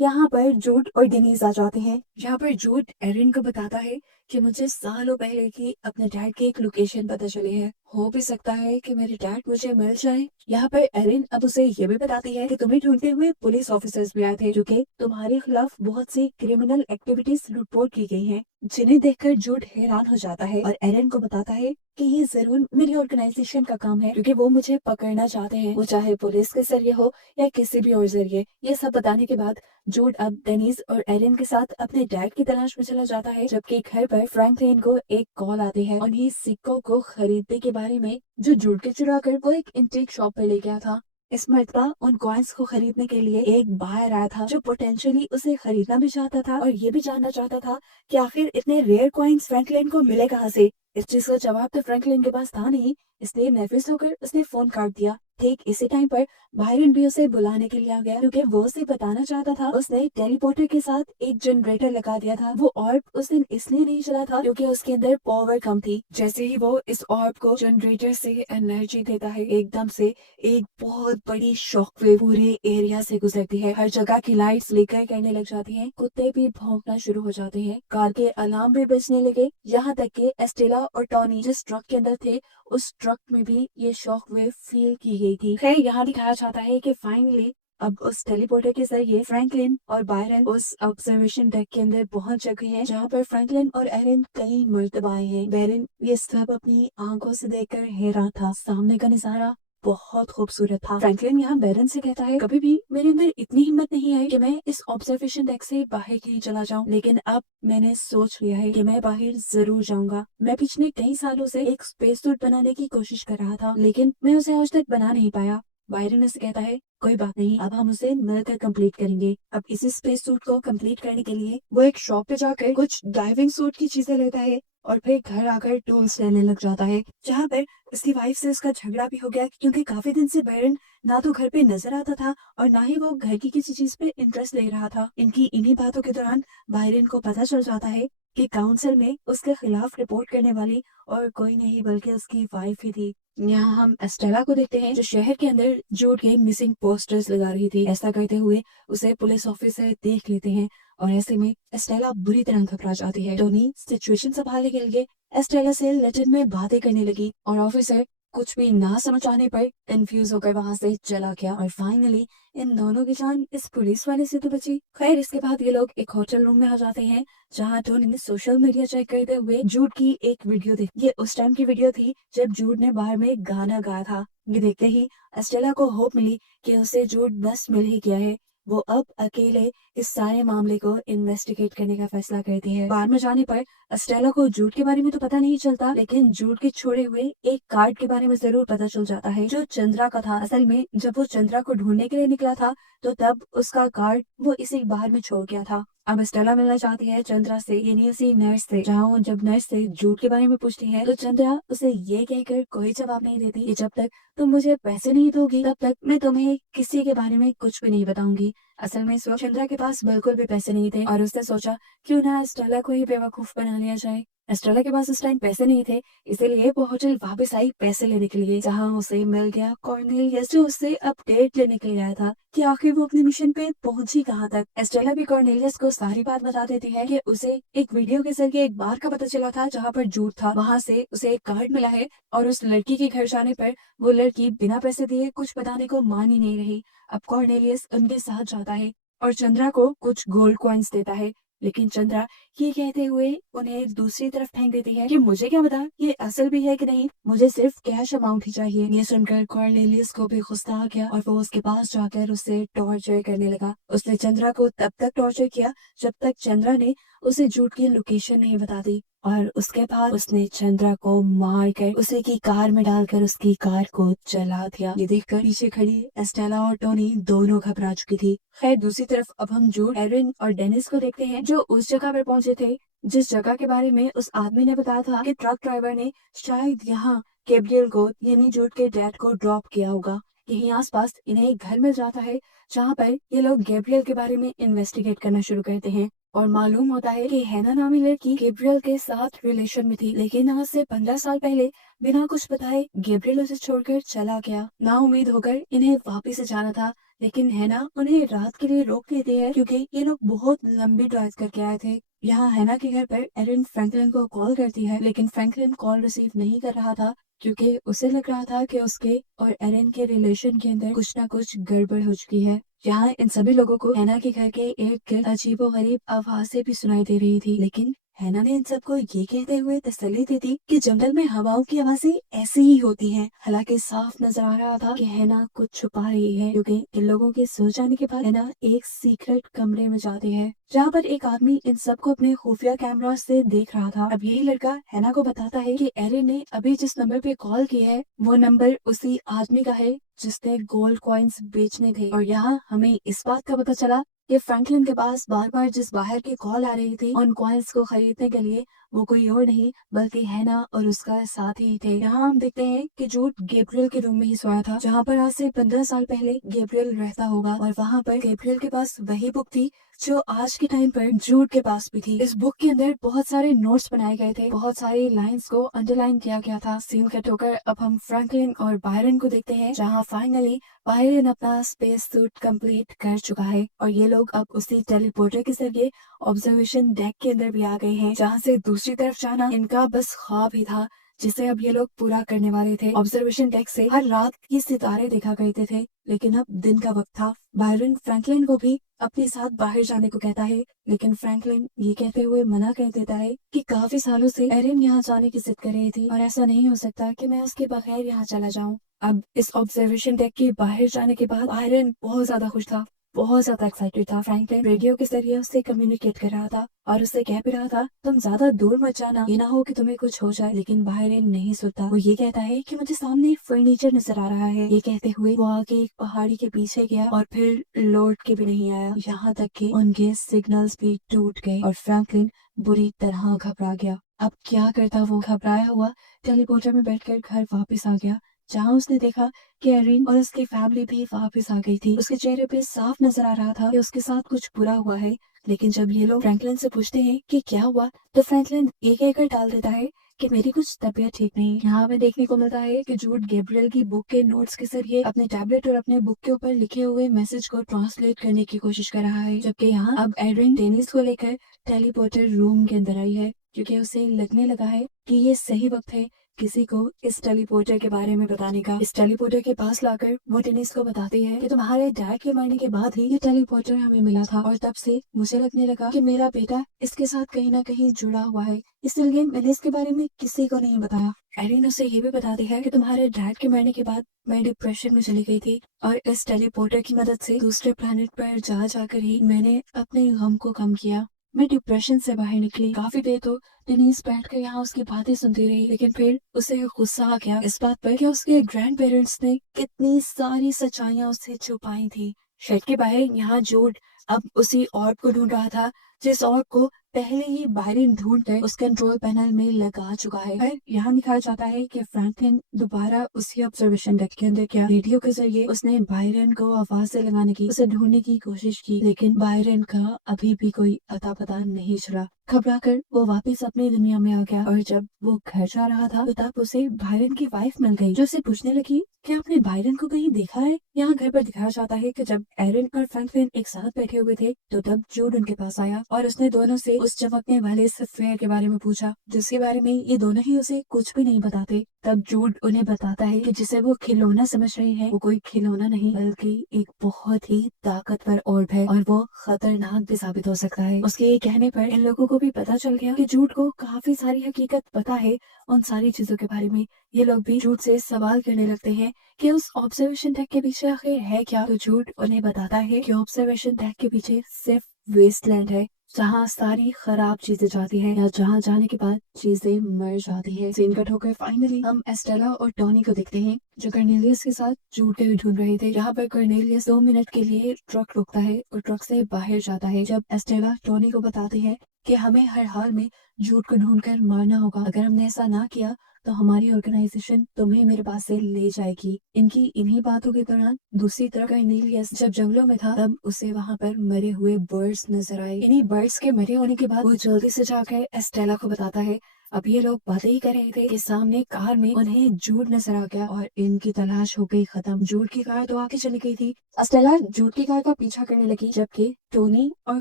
यहाँ पर जूड और डेनीज आ जाते हैं। यहाँ पर जूड एरिन को बताता है कि मुझे सालों पहले की अपने डैड की एक लोकेशन पता चली है, हो भी सकता है कि मेरे डैड मुझे मिल जाए। यहाँ पर एरिन अब उसे ये भी बताती है कि तुम्हें ढूंढते हुए पुलिस ऑफिसर्स भी आए थे, जो कि तुम्हारे खिलाफ बहुत सी क्रिमिनल एक्टिविटीज रिपोर्ट की गई हैं, जिन्हें देखकर जूड हैरान हो जाता है और एरिन को बताता है कि ये जरूर मेरी ऑर्गेनाइजेशन का काम है, क्योंकि वो मुझे पकड़ना चाहते हैं, वो चाहे पुलिस के जरिए हो या किसी भी और जरिए। ये सब बताने के बाद जूड अब डेनीज और एरिन के साथ अपने डैड की तलाश में चला जाता है, जबकि घर पर फ्रैंकलिन को एक कॉल आती है उन्हीं सिक्कों को खरीदने के बारे में जो जूड के चुरा कर वो एक इंटीक शॉप पे ले गया था। इस मर्तबा उन कॉइन्स को खरीदने के लिए एक बायर आया था जो पोटेंशियली उसे खरीदना भी चाहता था और ये भी जानना चाहता था कि आखिर इतने रेयर कॉइन्स फ्रैंकलिन को मिले कहाँ से। इस चीज का जवाब तो फ्रैंकलिन के पास था नहीं, इसलिए नर्वस होकर उसने फोन काट दिया। ठीक इसी टाइम पर बायरन भी उसे बुलाने के लिए आ गया, क्योंकि वो उसे बताना चाहता था उसने टेलीपोर्टर के साथ एक जनरेटर लगा दिया था। वो ऑर्ब उस दिन इसलिए नहीं चला था क्योंकि उसके अंदर पावर कम थी। जैसे ही वो इस ऑर्ब को जनरेटर से एनर्जी देता है, एकदम से एक बहुत बड़ी शॉकवेव पूरे एरिया से गुजरती है। हर जगह की लाइट्स फ्लिकर करने लग जाती हैं, कुत्ते भी भौंकना शुरू हो जाते हैं, कार के अलार्म भी बजने लगे, यहाँ तक कि एस्टेला और टॉनी जिस ट्रक के अंदर थे उस ट्रक में भी ये शॉक वेव फील की गई थी। खैर यहाँ दिखाया जाता है कि फाइनली अब उस टेलीपोर्टर के जरिए फ्रैंकलिन और बायरन उस ऑब्जर्वेशन डेक के अंदर पहुंच चुके हैं, जहाँ पर फ्रैंकलिन और एरिन कई मर्तबा आए हैं। बायरन ये सब अपनी आंखों से देखकर हैरान था। सामने का नजारा बहुत खूबसूरत था। फ्रैंकलिन यहाँ बैरन से कहता है कभी भी मेरे अंदर इतनी हिम्मत नहीं आई कि मैं इस ऑब्जर्वेशन डेक से बाहर ही चला जाऊं, लेकिन अब मैंने सोच लिया है कि मैं बाहर जरूर जाऊंगा। मैं पिछले कई सालों से एक स्पेस सूट बनाने की कोशिश कर रहा था, लेकिन मैं उसे आज तक बना नहीं पाया। बायरन से कहता है कोई बात नहीं, अब हम उसे मिलकर कंप्लीट करेंगे। अब इसी स्पेस सूट को कंप्लीट करने के लिए वो एक शॉप पे जाकर कुछ डाइविंग सूट की चीजें लेता है और फिर घर आकर टूल्स लेने लग जाता है, जहाँ पर उसकी वाइफ से उसका झगड़ा भी हो गया, क्योंकि काफी दिन से बायरन ना तो घर पे नजर आता था और ना ही वो घर की किसी चीज पे इंटरेस्ट ले रहा था। इनकी इन्हीं बातों के दौरान बायरन को पता चल जाता है कि काउंसिल में उसके खिलाफ रिपोर्ट करने वाली और कोई नहीं बल्कि उसकी वाइफ ही थी। यहाँ हम एस्टेला को देखते हैं जो शहर के अंदर जूड के मिसिंग पोस्टर्स लगा रही थी। ऐसा करते हुए उसे पुलिस ऑफिसर देख लेते हैं और ऐसे में एस्टेला बुरी तरह घबरा जाती है। टोनी सिचुएशन संभालने के लिए एस्टेला से लैटिन में बातें करने लगी और ऑफिसर कुछ भी ना समझ आने पर कंफ्यूज होकर वहां से चला गया और फाइनली इन दोनों की जान इस पुलिस वाले से तो बची। खैर इसके बाद ये लोग एक होटल रूम में आ जाते हैं, जहाँ टोनी ने सोशल मीडिया चेक करते हुए जूड की एक वीडियो देखी। ये उस टाइम की वीडियो थी जब जूड ने बाहर में गाना गाया था। ये देखते ही एस्टेला को होप मिली कि उसे जूड बस मिल ही गया है। वो अब अकेले इस सारे मामले को इन्वेस्टिगेट करने का फैसला करती है। बार में जाने पर एस्टेला को जूड के बारे में तो पता नहीं चलता, लेकिन जूड के छोड़े हुए एक कार्ड के बारे में जरूर पता चल जाता है जो चंद्रा का था। असल में जब वो चंद्रा को ढूंढने के लिए निकला था तो तब उसका कार्ड वो इसी बाहर में छोड़ गया था। अब एस्टेला मिलना चाहती है चंद्रा से, यानी उसी नर्स से, जहाँ वो जब नर्स से जूड के बारे में पूछती है तो चंद्रा उसे ये कहकर कोई जवाब नहीं देती कि जब तक तुम मुझे पैसे नहीं दोगी तब तक मैं तुम्हें किसी के बारे में कुछ भी नहीं बताऊंगी। असल में इस वक्त चंद्रा के पास बिल्कुल भी पैसे नहीं थे और उसने सोचा क्यों ना एस्टेला को ही बेवकूफ बना लिया जाए। एस्ट्रेला के पास उस टाइम पैसे नहीं थे, इसीलिए वो होटल वापस आई पैसे लेने के लिए, जहाँ उसे मिल गया कॉर्नेलियस, जो उससे अपडेट लेने के लिए आया था कि आखिर वो अपने मिशन पे पहुंची कहाँ तक। एस्ट्रेला भी कॉर्नेलियस को सारी बात बता देती है कि उसे एक वीडियो के जरिए एक बार का पता चला था जहाँ पर झूठ था, वहाँ से उसे एक कार्ड मिला है और उस लड़की के घर जाने पर वो लड़की बिना पैसे दिए कुछ बताने को मान ही नहीं रही। अब कॉर्नेलियस उनके साथ जाता है और चंद्रा को कुछ गोल्ड कॉइन्स देता है, लेकिन चंद्रा ये कहते हुए उन्हें दूसरी तरफ फेंक देती है कि मुझे क्या पता ये असल भी है कि नहीं, मुझे सिर्फ कैश अमाउंट ही चाहिए। ये सुनकर कॉर्नेलियस को भी गुस्सा आ गया और वो उसके पास जाकर उससे टॉर्चर करने लगा। उसने चंद्रा को तब तक टॉर्चर किया जब तक चंद्रा ने उसे झूठ की लोकेशन नहीं बता दी, और उसके बाद उसने चंद्रा को मार कर उसे की कार में डालकर उसकी कार को जला दिया। ये देखकर पीछे खड़ी एस्टेला और टोनी दोनों घबरा चुकी थी। खैर दूसरी तरफ अब हम जूड, एरिन और डेनिस को देखते हैं, जो उस जगह पर पहुंचे थे जिस जगह के बारे में उस आदमी ने बताया था कि ट्रक ड्राइवर ने शायद यहाँ गैब्रियल को यानी जूड के डैड को ड्रॉप किया होगा। यहीं आसपास इन्हें एक घर मिल जाता है जहाँ पर ये लोग गैब्रियल के बारे में इन्वेस्टिगेट करना शुरू करते हैं और मालूम होता है कि हैना नामी लड़की गैब्रियल के साथ रिलेशन में थी, लेकिन आज से 15 साल पहले बिना कुछ बताए गैब्रियल उसे छोड़कर चला गया। ना उम्मीद होकर इन्हें वापिस से जाना था, लेकिन हैना उन्हें रात के लिए रोक लेती है क्योंकि ये लोग बहुत लंबी ड्राइव करके आए थे। यहाँ हैना के घर पर एरिन फ्रैंकलिन को कॉल करती है, लेकिन फ्रैंकलिन कॉल रिसीव नहीं कर रहा था क्योंकि उसे लग रहा था कि उसके और एरिन के रिलेशन के अंदर कुछ ना कुछ गड़बड़ हो चुकी है। यहाँ इन सभी लोगों को हैना के घर के इर्द गिर्द अजीबोगरीब आवाजें भी सुनाई दे रही थी, लेकिन हैना ने इन सबको ये कहते हुए तसल्ली दी थी कि जंगल में हवाओं की आवाजें ऐसी ही होती हैं। हालांकि साफ नजर आ रहा था कि हैना कुछ छुपा रही है, क्योंकि इन लोगों के सो जाने के बाद हैना एक सीक्रेट कमरे में जाती है जहाँ पर एक आदमी इन सबको अपने खुफिया कैमरा से देख रहा था। अब यही लड़का हैना को बताता है कि एरिन ने अभी जिस नंबर पे कॉल की है वो नंबर उसी आदमी का है जिसने गोल्ड कॉइन्स बेचने थे। और यहाँ हमें इस बात का पता चला कि फ्रैंकलिन के पास बार बार जिस बाहर की कॉल आ रही थी उन कॉइन्स को खरीदने के लिए, वो कोई और नहीं बल्कि हैना और उसका साथी ही थे। यहाँ हम देखते हैं कि जूड गैब्रियल के रूम में ही सोया था जहाँ पर आज से 15 साल पहले गैब्रियल रहता होगा, और वहाँ पर गैब्रियल के पास वही बुक थी जो आज के टाइम पर जूड के पास भी थी। इस बुक के अंदर बहुत सारे नोट्स बनाए गए थे, बहुत सारी लाइंस को अंडरलाइन किया गया था। सीन कट होकर अब हम फ्रैंकलिन और बायरन को देखते हैं जहाँ फाइनली बायरन अपना स्पेस सूट कंप्लीट कर चुका है और ये लोग अब उसी टेलीपोर्टर के जरिए ऑब्जर्वेशन डेक के अंदर भी आ गए हैं, जहाँ से दूसरी तरफ जाना इनका बस ख्वाब ही था जिसे अब ये लोग पूरा करने वाले थे। ऑब्जर्वेशन डेक से हर रात ये सितारे देखा करते थे, लेकिन अब दिन का वक्त था। बायरन फ्रैंकलिन को भी अपने साथ बाहर जाने को कहता है, लेकिन फ्रैंकलिन ये कहते हुए मना कर देता है कि काफी सालों से एरिन यहाँ जाने की जिद कर रही थी और ऐसा नहीं हो सकता कि मैं उसके बगैर यहाँ चला जाऊँ। अब इस ऑब्जर्वेशन डेक के बाहर जाने के बाद बायरन बहुत ज्यादा खुश था, बहुत ज्यादा एक्साइटेड था। फ्रैंकलिन रेडियो के जरिए उससे कम्युनिकेट कर रहा था और उससे कह भी रहा था तुम ज्यादा दूर मत जाना, ये ना हो कि तुम्हें कुछ हो जाए। लेकिन बायरन नहीं सुनता। वो ये कहता है कि मुझे सामने फर्नीचर नजर आ रहा है। ये कहते हुए वो आगे एक पहाड़ी के पीछे गया और फिर लौट के भी नहीं आया, यहाँ तक कि उनके सिग्नल्स भी टूट गए और फ्रैंकलिन बुरी तरह घबरा गया। अब क्या करता, वो घबराया हुआ टेलीपोर्टर में बैठकर घर वापस आ गया, जहाँ उसने देखा कि एरिन और उसकी फैमिली भी वापस आ गई थी। उसके चेहरे पे साफ नजर आ रहा था कि उसके साथ कुछ बुरा हुआ है। लेकिन जब ये लोग फ्रैंकलिन से पूछते हैं कि क्या हुआ, तो फ्रैंकलिन ये कहकर टाल देता है कि मेरी कुछ तबीयत ठीक नहीं। यहाँ हमें देखने को मिलता है कि जूड गैब्रियल की बुक के नोट्स के जरिए अपने टैबलेट और अपने बुक के ऊपर लिखे हुए मैसेज को ट्रांसलेट करने की कोशिश कर रहा है, जबकि यहाँ अब एरिन डेनिस को लेकर टेलीपोर्टर रूम के अंदर आई है क्योंकि उसे लगने लगा है कि ये सही वक्त है किसी को इस टेलीपोर्टर के बारे में बताने का। इस टेलीपोर्टर के पास लाकर वो डेनिस को बताती है कि तुम्हारे डैड के मरने के बाद ही ये टेलीपोर्टर हमें मिला था और तब से मुझे लगने लगा कि मेरा बेटा इसके साथ कहीं ना कहीं जुड़ा हुआ है, इसलिए मैंने इसके बारे में किसी को नहीं बताया। एरिन उसे ये भी बताती है कि तुम्हारे डैड के मरने के बाद मैं डिप्रेशन में चली गई थी और इस टेलीपोर्टर की मदद से दूसरे प्लेनेट पर जा जाकर ही मैंने अपने गम को कम किया। मैं डिप्रेशन से बाहर निकली। काफी देर तो डेनिस बैठकर यहाँ उसकी बातें सुनती रही, लेकिन फिर उसे गुस्सा आ गया इस बात पर कि उसके ग्रैंड पेरेंट्स ने कितनी सारी सच्चाइयां उससे छुपाई थी। शेड के बाहर यहाँ जूड अब उसी ऑर्ब को ढूंढ रहा था जिस ऑर्ब को पहले ही बायरन ढूंढ कर उस कंट्रोल पैनल में लगा चुका है। फिर यहाँ दिखाया जाता है कि फ्रैंकलिन दोबारा उसी ऑब्जर्वेशन डेक के अंदर क्या रेडियो के जरिए उसने बायरन को आवाज लगाने की, उसे ढूंढने की कोशिश की, लेकिन बायरन का अभी भी कोई अता पता नहीं चला। घबरा कर वो वापस अपनी दुनिया में आ गया और जब वो घर जा रहा था तो तब उसे बायरन की वाइफ मिल गई, जो उसे पूछने लगी कि आपने बायरन को कहीं देखा है। यहाँ घर पर दिखाया जाता है कि जब एरन और फ्रैंकलिन एक साथ बैठे हुए थे तो तब जूड उनके पास आया और उसने दोनों से उस चमकने वाले सफेयर के बारे में पूछा, जिसके बारे में ये दोनों ही उसे कुछ भी नहीं बताते। तब जूड उन्हें बताता है कि जिसे वो खिलौना समझ रहे हैं वो कोई खिलौना नहीं बल्कि एक बहुत ही ताकतवर ऑर्ब है और वो खतरनाक भी साबित हो सकता है। उसके कहने पर इन लोगों को भी पता चल गया कि जूड को काफी सारी हकीकत पता है उन सारी चीजों के बारे में। ये लोग भी जूड से सवाल करने लगते हैं कि उस ऑब्जर्वेशन डेक के पीछे आखिर है क्या। तो जूड उन्हें बताता है कि ऑब्जर्वेशन डेक के पीछे सिर्फ वेस्टलैंड है, जहाँ सारी खराब चीजें जाती है या जहाँ जाने के बाद चीजें मर जाती है। सीन कट होकर फाइनली हम एस्टेला और टॉनी को देखते हैं जो कर्नेलियस के साथ जूड को ढूंढ रहे थे। यहाँ पर कर्नेलियस 2 मिनट के लिए ट्रक रोकता है और ट्रक से बाहर जाता है। जब एस्टेला टॉनी को बताती है कि हमें हर हाल में जूड को ढूंढकर मारना होगा, अगर हमने ऐसा ना किया तो हमारी ऑर्गेनाइजेशन तुम्हें मेरे पास से ले जाएगी। इनकी इन्हीं बातों के दौरान दूसरी तरफ कर्नेलियस जब जंगलों में था तब उसे वहाँ पर मरे हुए बर्ड्स नजर आए। इन्हीं बर्ड्स के मरे होने के बाद वो जल्दी से जाकर एस्टेला को बताता है। अब ये लोग बातें ही कर रहे थे कि सामने कार में उन्हें जूड नजर आ गया और इनकी तलाश हो गई खत्म। जूड की कार तो आगे चली गई थी। एस्टेला जूड की कार का पीछा करने लगी जबकि टोनी और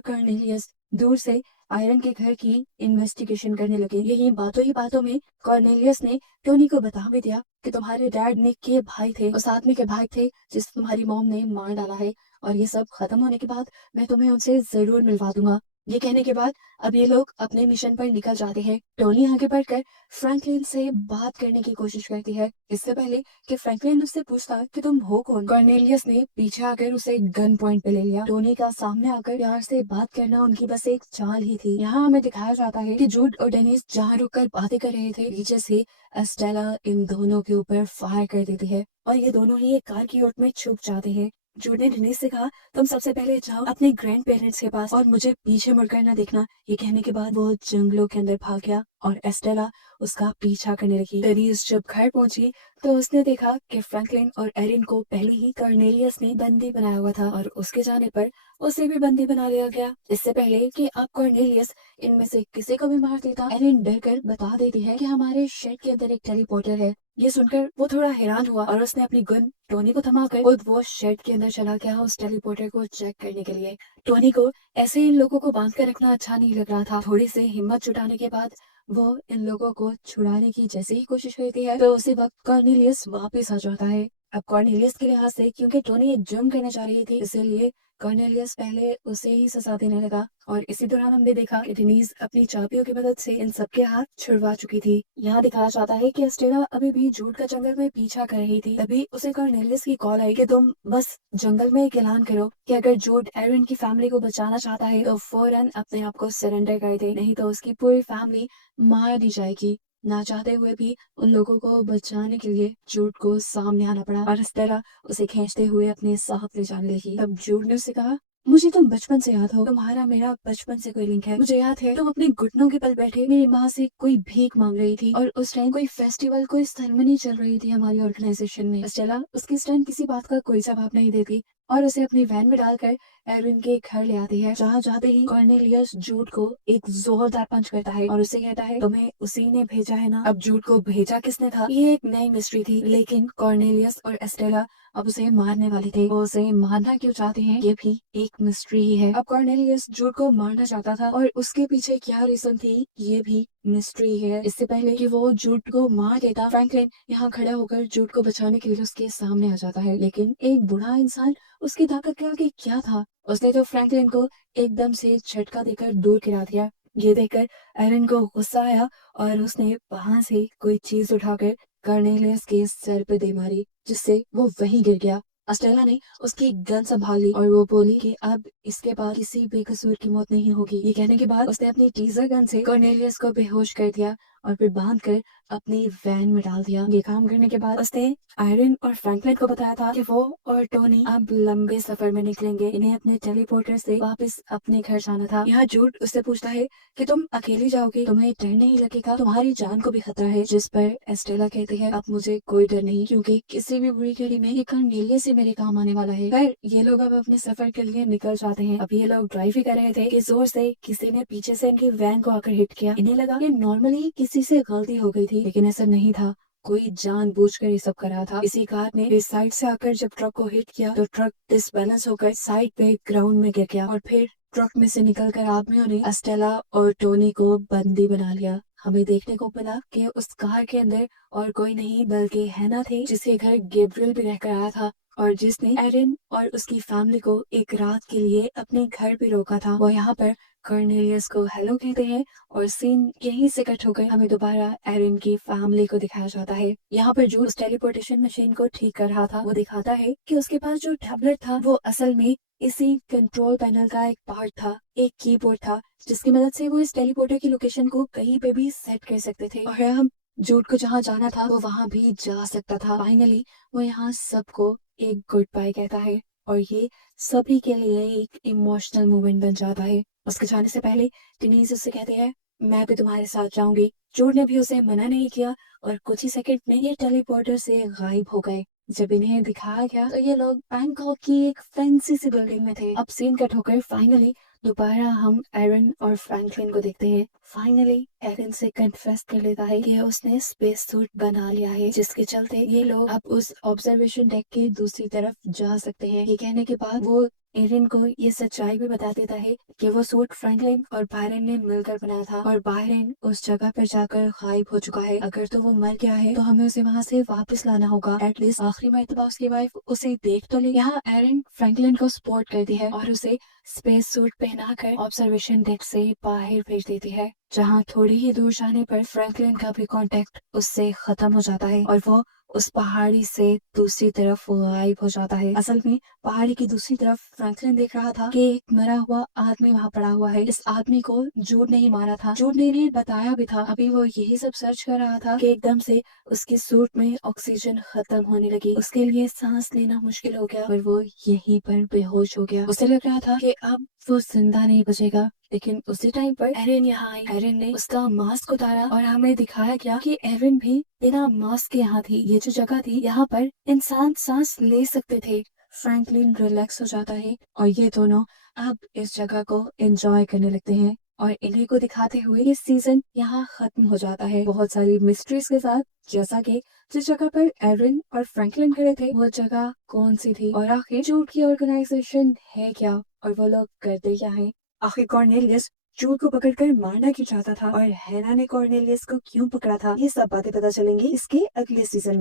कर्नेलियस दूर से आयरन के घर की इन्वेस्टिगेशन करने लगे। यही बातों में कॉर्नेलियस ने टोनी को बता भी दिया कि तुम्हारे डैड निक के भाई थे, उस आदमी के भाई थे जिसे तुम्हारी मॉम ने मार डाला है और ये सब खत्म होने के बाद मैं तुम्हें उनसे जरूर मिलवा दूंगा। ये कहने के बाद अब ये लोग अपने मिशन पर निकल जाते हैं। टोनी आगे बढ़कर फ्रैंकलिन से बात करने की कोशिश करती है इससे पहले कि फ्रैंकलिन उससे पूछता कि तुम हो कौन। कॉर्नेलियस ने पीछे आकर उसे गन पॉइंट पे ले लिया। टोनी का सामने आकर प्यार से बात करना उनकी बस एक चाल ही थी। यहाँ हमें दिखाया जाता है कि जूड और डेनिस जहाँ रुककर बातें कर रहे थे पीछे से एस्टेला इन दोनों के ऊपर फायर कर देती है और ये दोनों ही एक कार की ओट में छुप जाते हैं। जूड ने डेनिस से कहा तुम सबसे पहले जाओ अपने ग्रैंड पेरेंट्स के पास और मुझे पीछे मुड़कर न देखना। ये कहने के बाद वो जंगलों के अंदर भाग गया और एस्टेला उसका पीछा करने लगी। डेनिस जब घर पहुंची तो उसने देखा कि फ्रैंकलिन और एरिन को पहले ही कॉर्नेलियस ने बंदी बनाया हुआ था और उसके जाने पर उसे भी बंदी बना लिया गया। इससे पहले कि अब कॉर्नेलियस इनमें से किसी को भी मार देता, एरिन डरकर बता देती है कि हमारे शेड के अंदर एक टेलीपोर्टर है। ये सुनकर वो थोड़ा हैरान हुआ और उसने अपनी गन टोनी को थमाकर खुद वो शेड के अंदर चला गया उस टेलीपोर्टर को चेक करने के लिए। टोनी को ऐसे इन लोगों को बांध कर रखना अच्छा नहीं लग रहा था। थोड़ी सी हिम्मत जुटाने के बाद वो इन लोगों को छुड़ाने की जैसे ही कोशिश करती है तो उसी वक्त कॉर्नेलियस वापस आ जाता है। अब कॉर्नेलियस के लिहाज से क्योंकि टोनी एक जुर्म करने जा रही थी इसलिए कॉर्नेलियस पहले उसे ही सजा देने लगा और इसी दौरान हमने देखा कि डेनिस अपनी चाबियों की मदद से इन सबके हाथ छुड़वा चुकी थी। यहाँ दिखाया जाता है कि एस्टेला अभी भी जूड का जंगल में पीछा कर रही थी। तभी उसे कॉर्नेलियस की कॉल आई कि तुम बस जंगल में एक ऐलान करो कि अगर जूड एरिन की फैमिली को बचाना चाहता है तो फौरन अपने आप को सरेंडर कर दे, नहीं तो उसकी पूरी फैमिली मार दी जाएगी। ना चाहते हुए भी उन लोगों को बचाने के लिए जूड को सामने आना पड़ा और एस्टेला उसे खींचते हुए अपने साथ ले जाने लगी। तब जूड ने उसे कहा मुझे तुम बचपन से याद हो, तुम्हारा मेरा बचपन से कोई लिंक है। मुझे याद है तुम अपने घुटनों के बल बैठे मेरी माँ से कोई भीख मांग रही थी और उस टाइम कोई फेस्टिवल कोई सेरेमनी चल रही थी हमारी ऑर्गेनाइजेशन में। एस्टेला उसकी इस टाइम किसी बात का कोई जवाब नहीं देती और उसे अपनी वैन में डालकर एरिन के घर ले आती है। जहाँ जाते ही कॉर्नेलियस जूड को एक जोरदार पंच करता है और उसे कहता है तुम्हें उसी ने भेजा है ना। अब जूड को भेजा किसने था ये एक नई मिस्ट्री थी, लेकिन कॉर्नेलियस और एस्टेला अब उसे मारने वाले थे। वो उसे मारना क्यों चाहते हैं ये भी एक मिस्ट्री ही है। अब कॉर्नेलियस जूड को मारना चाहता था और उसके पीछे क्या रीजन थी ये भी मिस्ट्री है। इससे पहले कि वो जूड को मार देता फ्रैंकलिन यहाँ खड़ा होकर जूड को बचाने के लिए उसके सामने आ जाता है, लेकिन एक बूढ़ा इंसान उसकी ताकत के आगे क्या था। उसने तो फ्रैंकलिन को एकदम से झटका देकर दूर गिरा दिया। ये देखकर एरिन को गुस्सा आया और उसने वहां से कोई चीज उठाकर कॉर्नेलियस के सर पे दे मारी जिससे वो वहीं गिर गया। एस्टेला ने उसकी गन संभाल ली और वो बोली कि अब इसके बाद किसी बेकसूर की मौत नहीं होगी। ये कहने के बाद उसने अपनी टीजर गन से कॉर्नेलियस को बेहोश कर दिया और फिर बांध कर अपनी वैन में डाल दिया। ये काम करने के बाद उसने आयरन और फ्रैंकलिन को बताया था कि वो और टोनी अब लंबे सफर में निकलेंगे, इन्हें अपने टेलीपोर्टर से वापस अपने घर जाना था। यहाँ जूड उससे पूछता है कि तुम अकेली जाओगी, तुम्हें डर नहीं लगेगा, तुम्हारी जान को भी खतरा है। जिस पर एस्टेला कहती है अब मुझे कोई डर नहीं, क्योंकि किसी भी बुरी घड़ी में ये कॉर्नेलियस से मेरे काम आने वाला है। फिर ये लोग अब अपने सफर के लिए निकल जाते हैं। अब ये लोग ड्राइव ही कर रहे थे कि जोर से किसी ने पीछे से इनकी वैन को आकर हिट किया। इन्हें लगा कि नॉर्मली किसी से गलती हो गई थी, लेकिन ऐसा नहीं था, कोई जानबूझकर ये सब कर रहा था। इसी कार ने इस साइड से आकर जब ट्रक को हिट किया तो ट्रक डिसबैलेंस होकर साइड पे ग्राउंड में गिर गया और फिर ट्रक में से निकलकर आदमियों ने एस्टेला और टोनी को बंदी बना लिया। हमें देखने को मिला कि उस कार के अंदर और कोई नहीं बल्कि हैना थे, जिसके घर गैब्रियल भी रहकर आया था और जिसने एरिन और उसकी फैमिली को एक रात के लिए अपने घर पे रोका था। वो यहाँ पर कॉर्नेलियस को हेलो कहते हैं और सीन यहीं से कट होकर हमें दोबारा एरिन की फैमिली को दिखाया जाता है। यहाँ पर जो उस टेलीपोर्टेशन मशीन को ठीक कर रहा था वो दिखाता है कि उसके पास जो टैबलेट था वो असल में इसी कंट्रोल पैनल का एक पार्ट था, एक कीबोर्ड था, जिसकी मदद से वो इस टेलीपोर्टर की लोकेशन को कहीं पे भी सेट कर सकते थे और हम जूड को जहाँ जाना था वो वहाँ भी जा सकता था। फाइनली वो यहाँ सबको एक गुड बाय कहता है और ये सभी के लिए एक इमोशनल मोमेंट बन जाता है। उसके जाने से पहले टिनीज उससे कहते हैं मैं भी तुम्हारे साथ जाऊंगी। जूड ने भी उसे मना नहीं किया और कुछ ही सेकंड में ये टेलीपोर्टर से गायब हो गए। जब इन्हें दिखाया गया तो ये लोग बैंकॉक की एक फैंसी सी बिल्डिंग में थे। अब सीन कट होकर फाइनली दोबारा हम एरन और फ्रैंकलिन को देखते हैं। फाइनली एरन से कन्फेस कर लेता है कि उसने स्पेस सूट बना लिया है, जिसके चलते ये लोग अब उस ऑब्जर्वेशन डेक के दूसरी तरफ जा सकते हैं। ये कहने के बाद वो एरिन को ये सच्चाई भी बता देता है कि वो सूट फ्रैंकलिन और बायरन ने मिलकर बनाया था और बायरन उस जगह पर जाकर गायब हो चुका है। अगर तो वो मर गया है तो हमें उसे वहाँ से वापस लाना होगा, एटलीस्ट आखिरी मर्तबा उसकी वाइफ उसे देख तो ले। यहाँ एरिन फ्रैंकलिन को सपोर्ट करती है और उसे स्पेस सूट पहनाकर ऑब्जर्वेशन डेक से बाहर भेज देती है, जहाँ थोड़ी ही दूर जाने पर फ्रैंकलिन का भी कांटेक्ट उससे खत्म हो जाता है और वो उस पहाड़ी से दूसरी तरफ गायब हो जाता है। असल में पहाड़ी की दूसरी तरफ फ्रैंकलिन देख रहा था कि एक मरा हुआ आदमी वहाँ पड़ा हुआ है। इस आदमी को जूड ने ही मारा था। जूड ने इन्हें बताया भी था। अभी वो यही सब सर्च कर रहा था कि एकदम से उसके सूट में ऑक्सीजन खत्म होने लगी। उसके लिए सांस लेना मुश्किल हो गया और वो यहीं पर बेहोश हो गया। उसे लग रहा था कि अब वो जिंदा नहीं बचेगा, लेकिन उसी टाइम पर एरिन यहाँ आई। एरिन ने उसका मास्क उतारा और हमें दिखाया गया कि एरिन भी बिना मास्क के यहाँ थी। ये जो जगह थी यहाँ पर इंसान सांस ले सकते थे। फ्रैंकलिन रिलैक्स हो जाता है और ये दोनों अब इस जगह को एंजॉय करने लगते हैं और इन्हीं को दिखाते हुए ये सीजन यहाँ खत्म हो जाता है बहुत सारी मिस्ट्रीज के साथ, जैसा कि जिस जगह पर एरिन और फ्रैंकलिन खड़े थे वो जगह कौन सी थी और आखिर जूड की ऑर्गेनाइजेशन है क्या और वो लोग करते क्या हैं। आखिर कॉर्नेलियस जूड को पकड़कर मारना क्यों चाहता था और हैना ने कॉर्नेलियस को क्यों पकड़ा था, ये सब बातें पता चलेंगी इसके अगले सीजन में।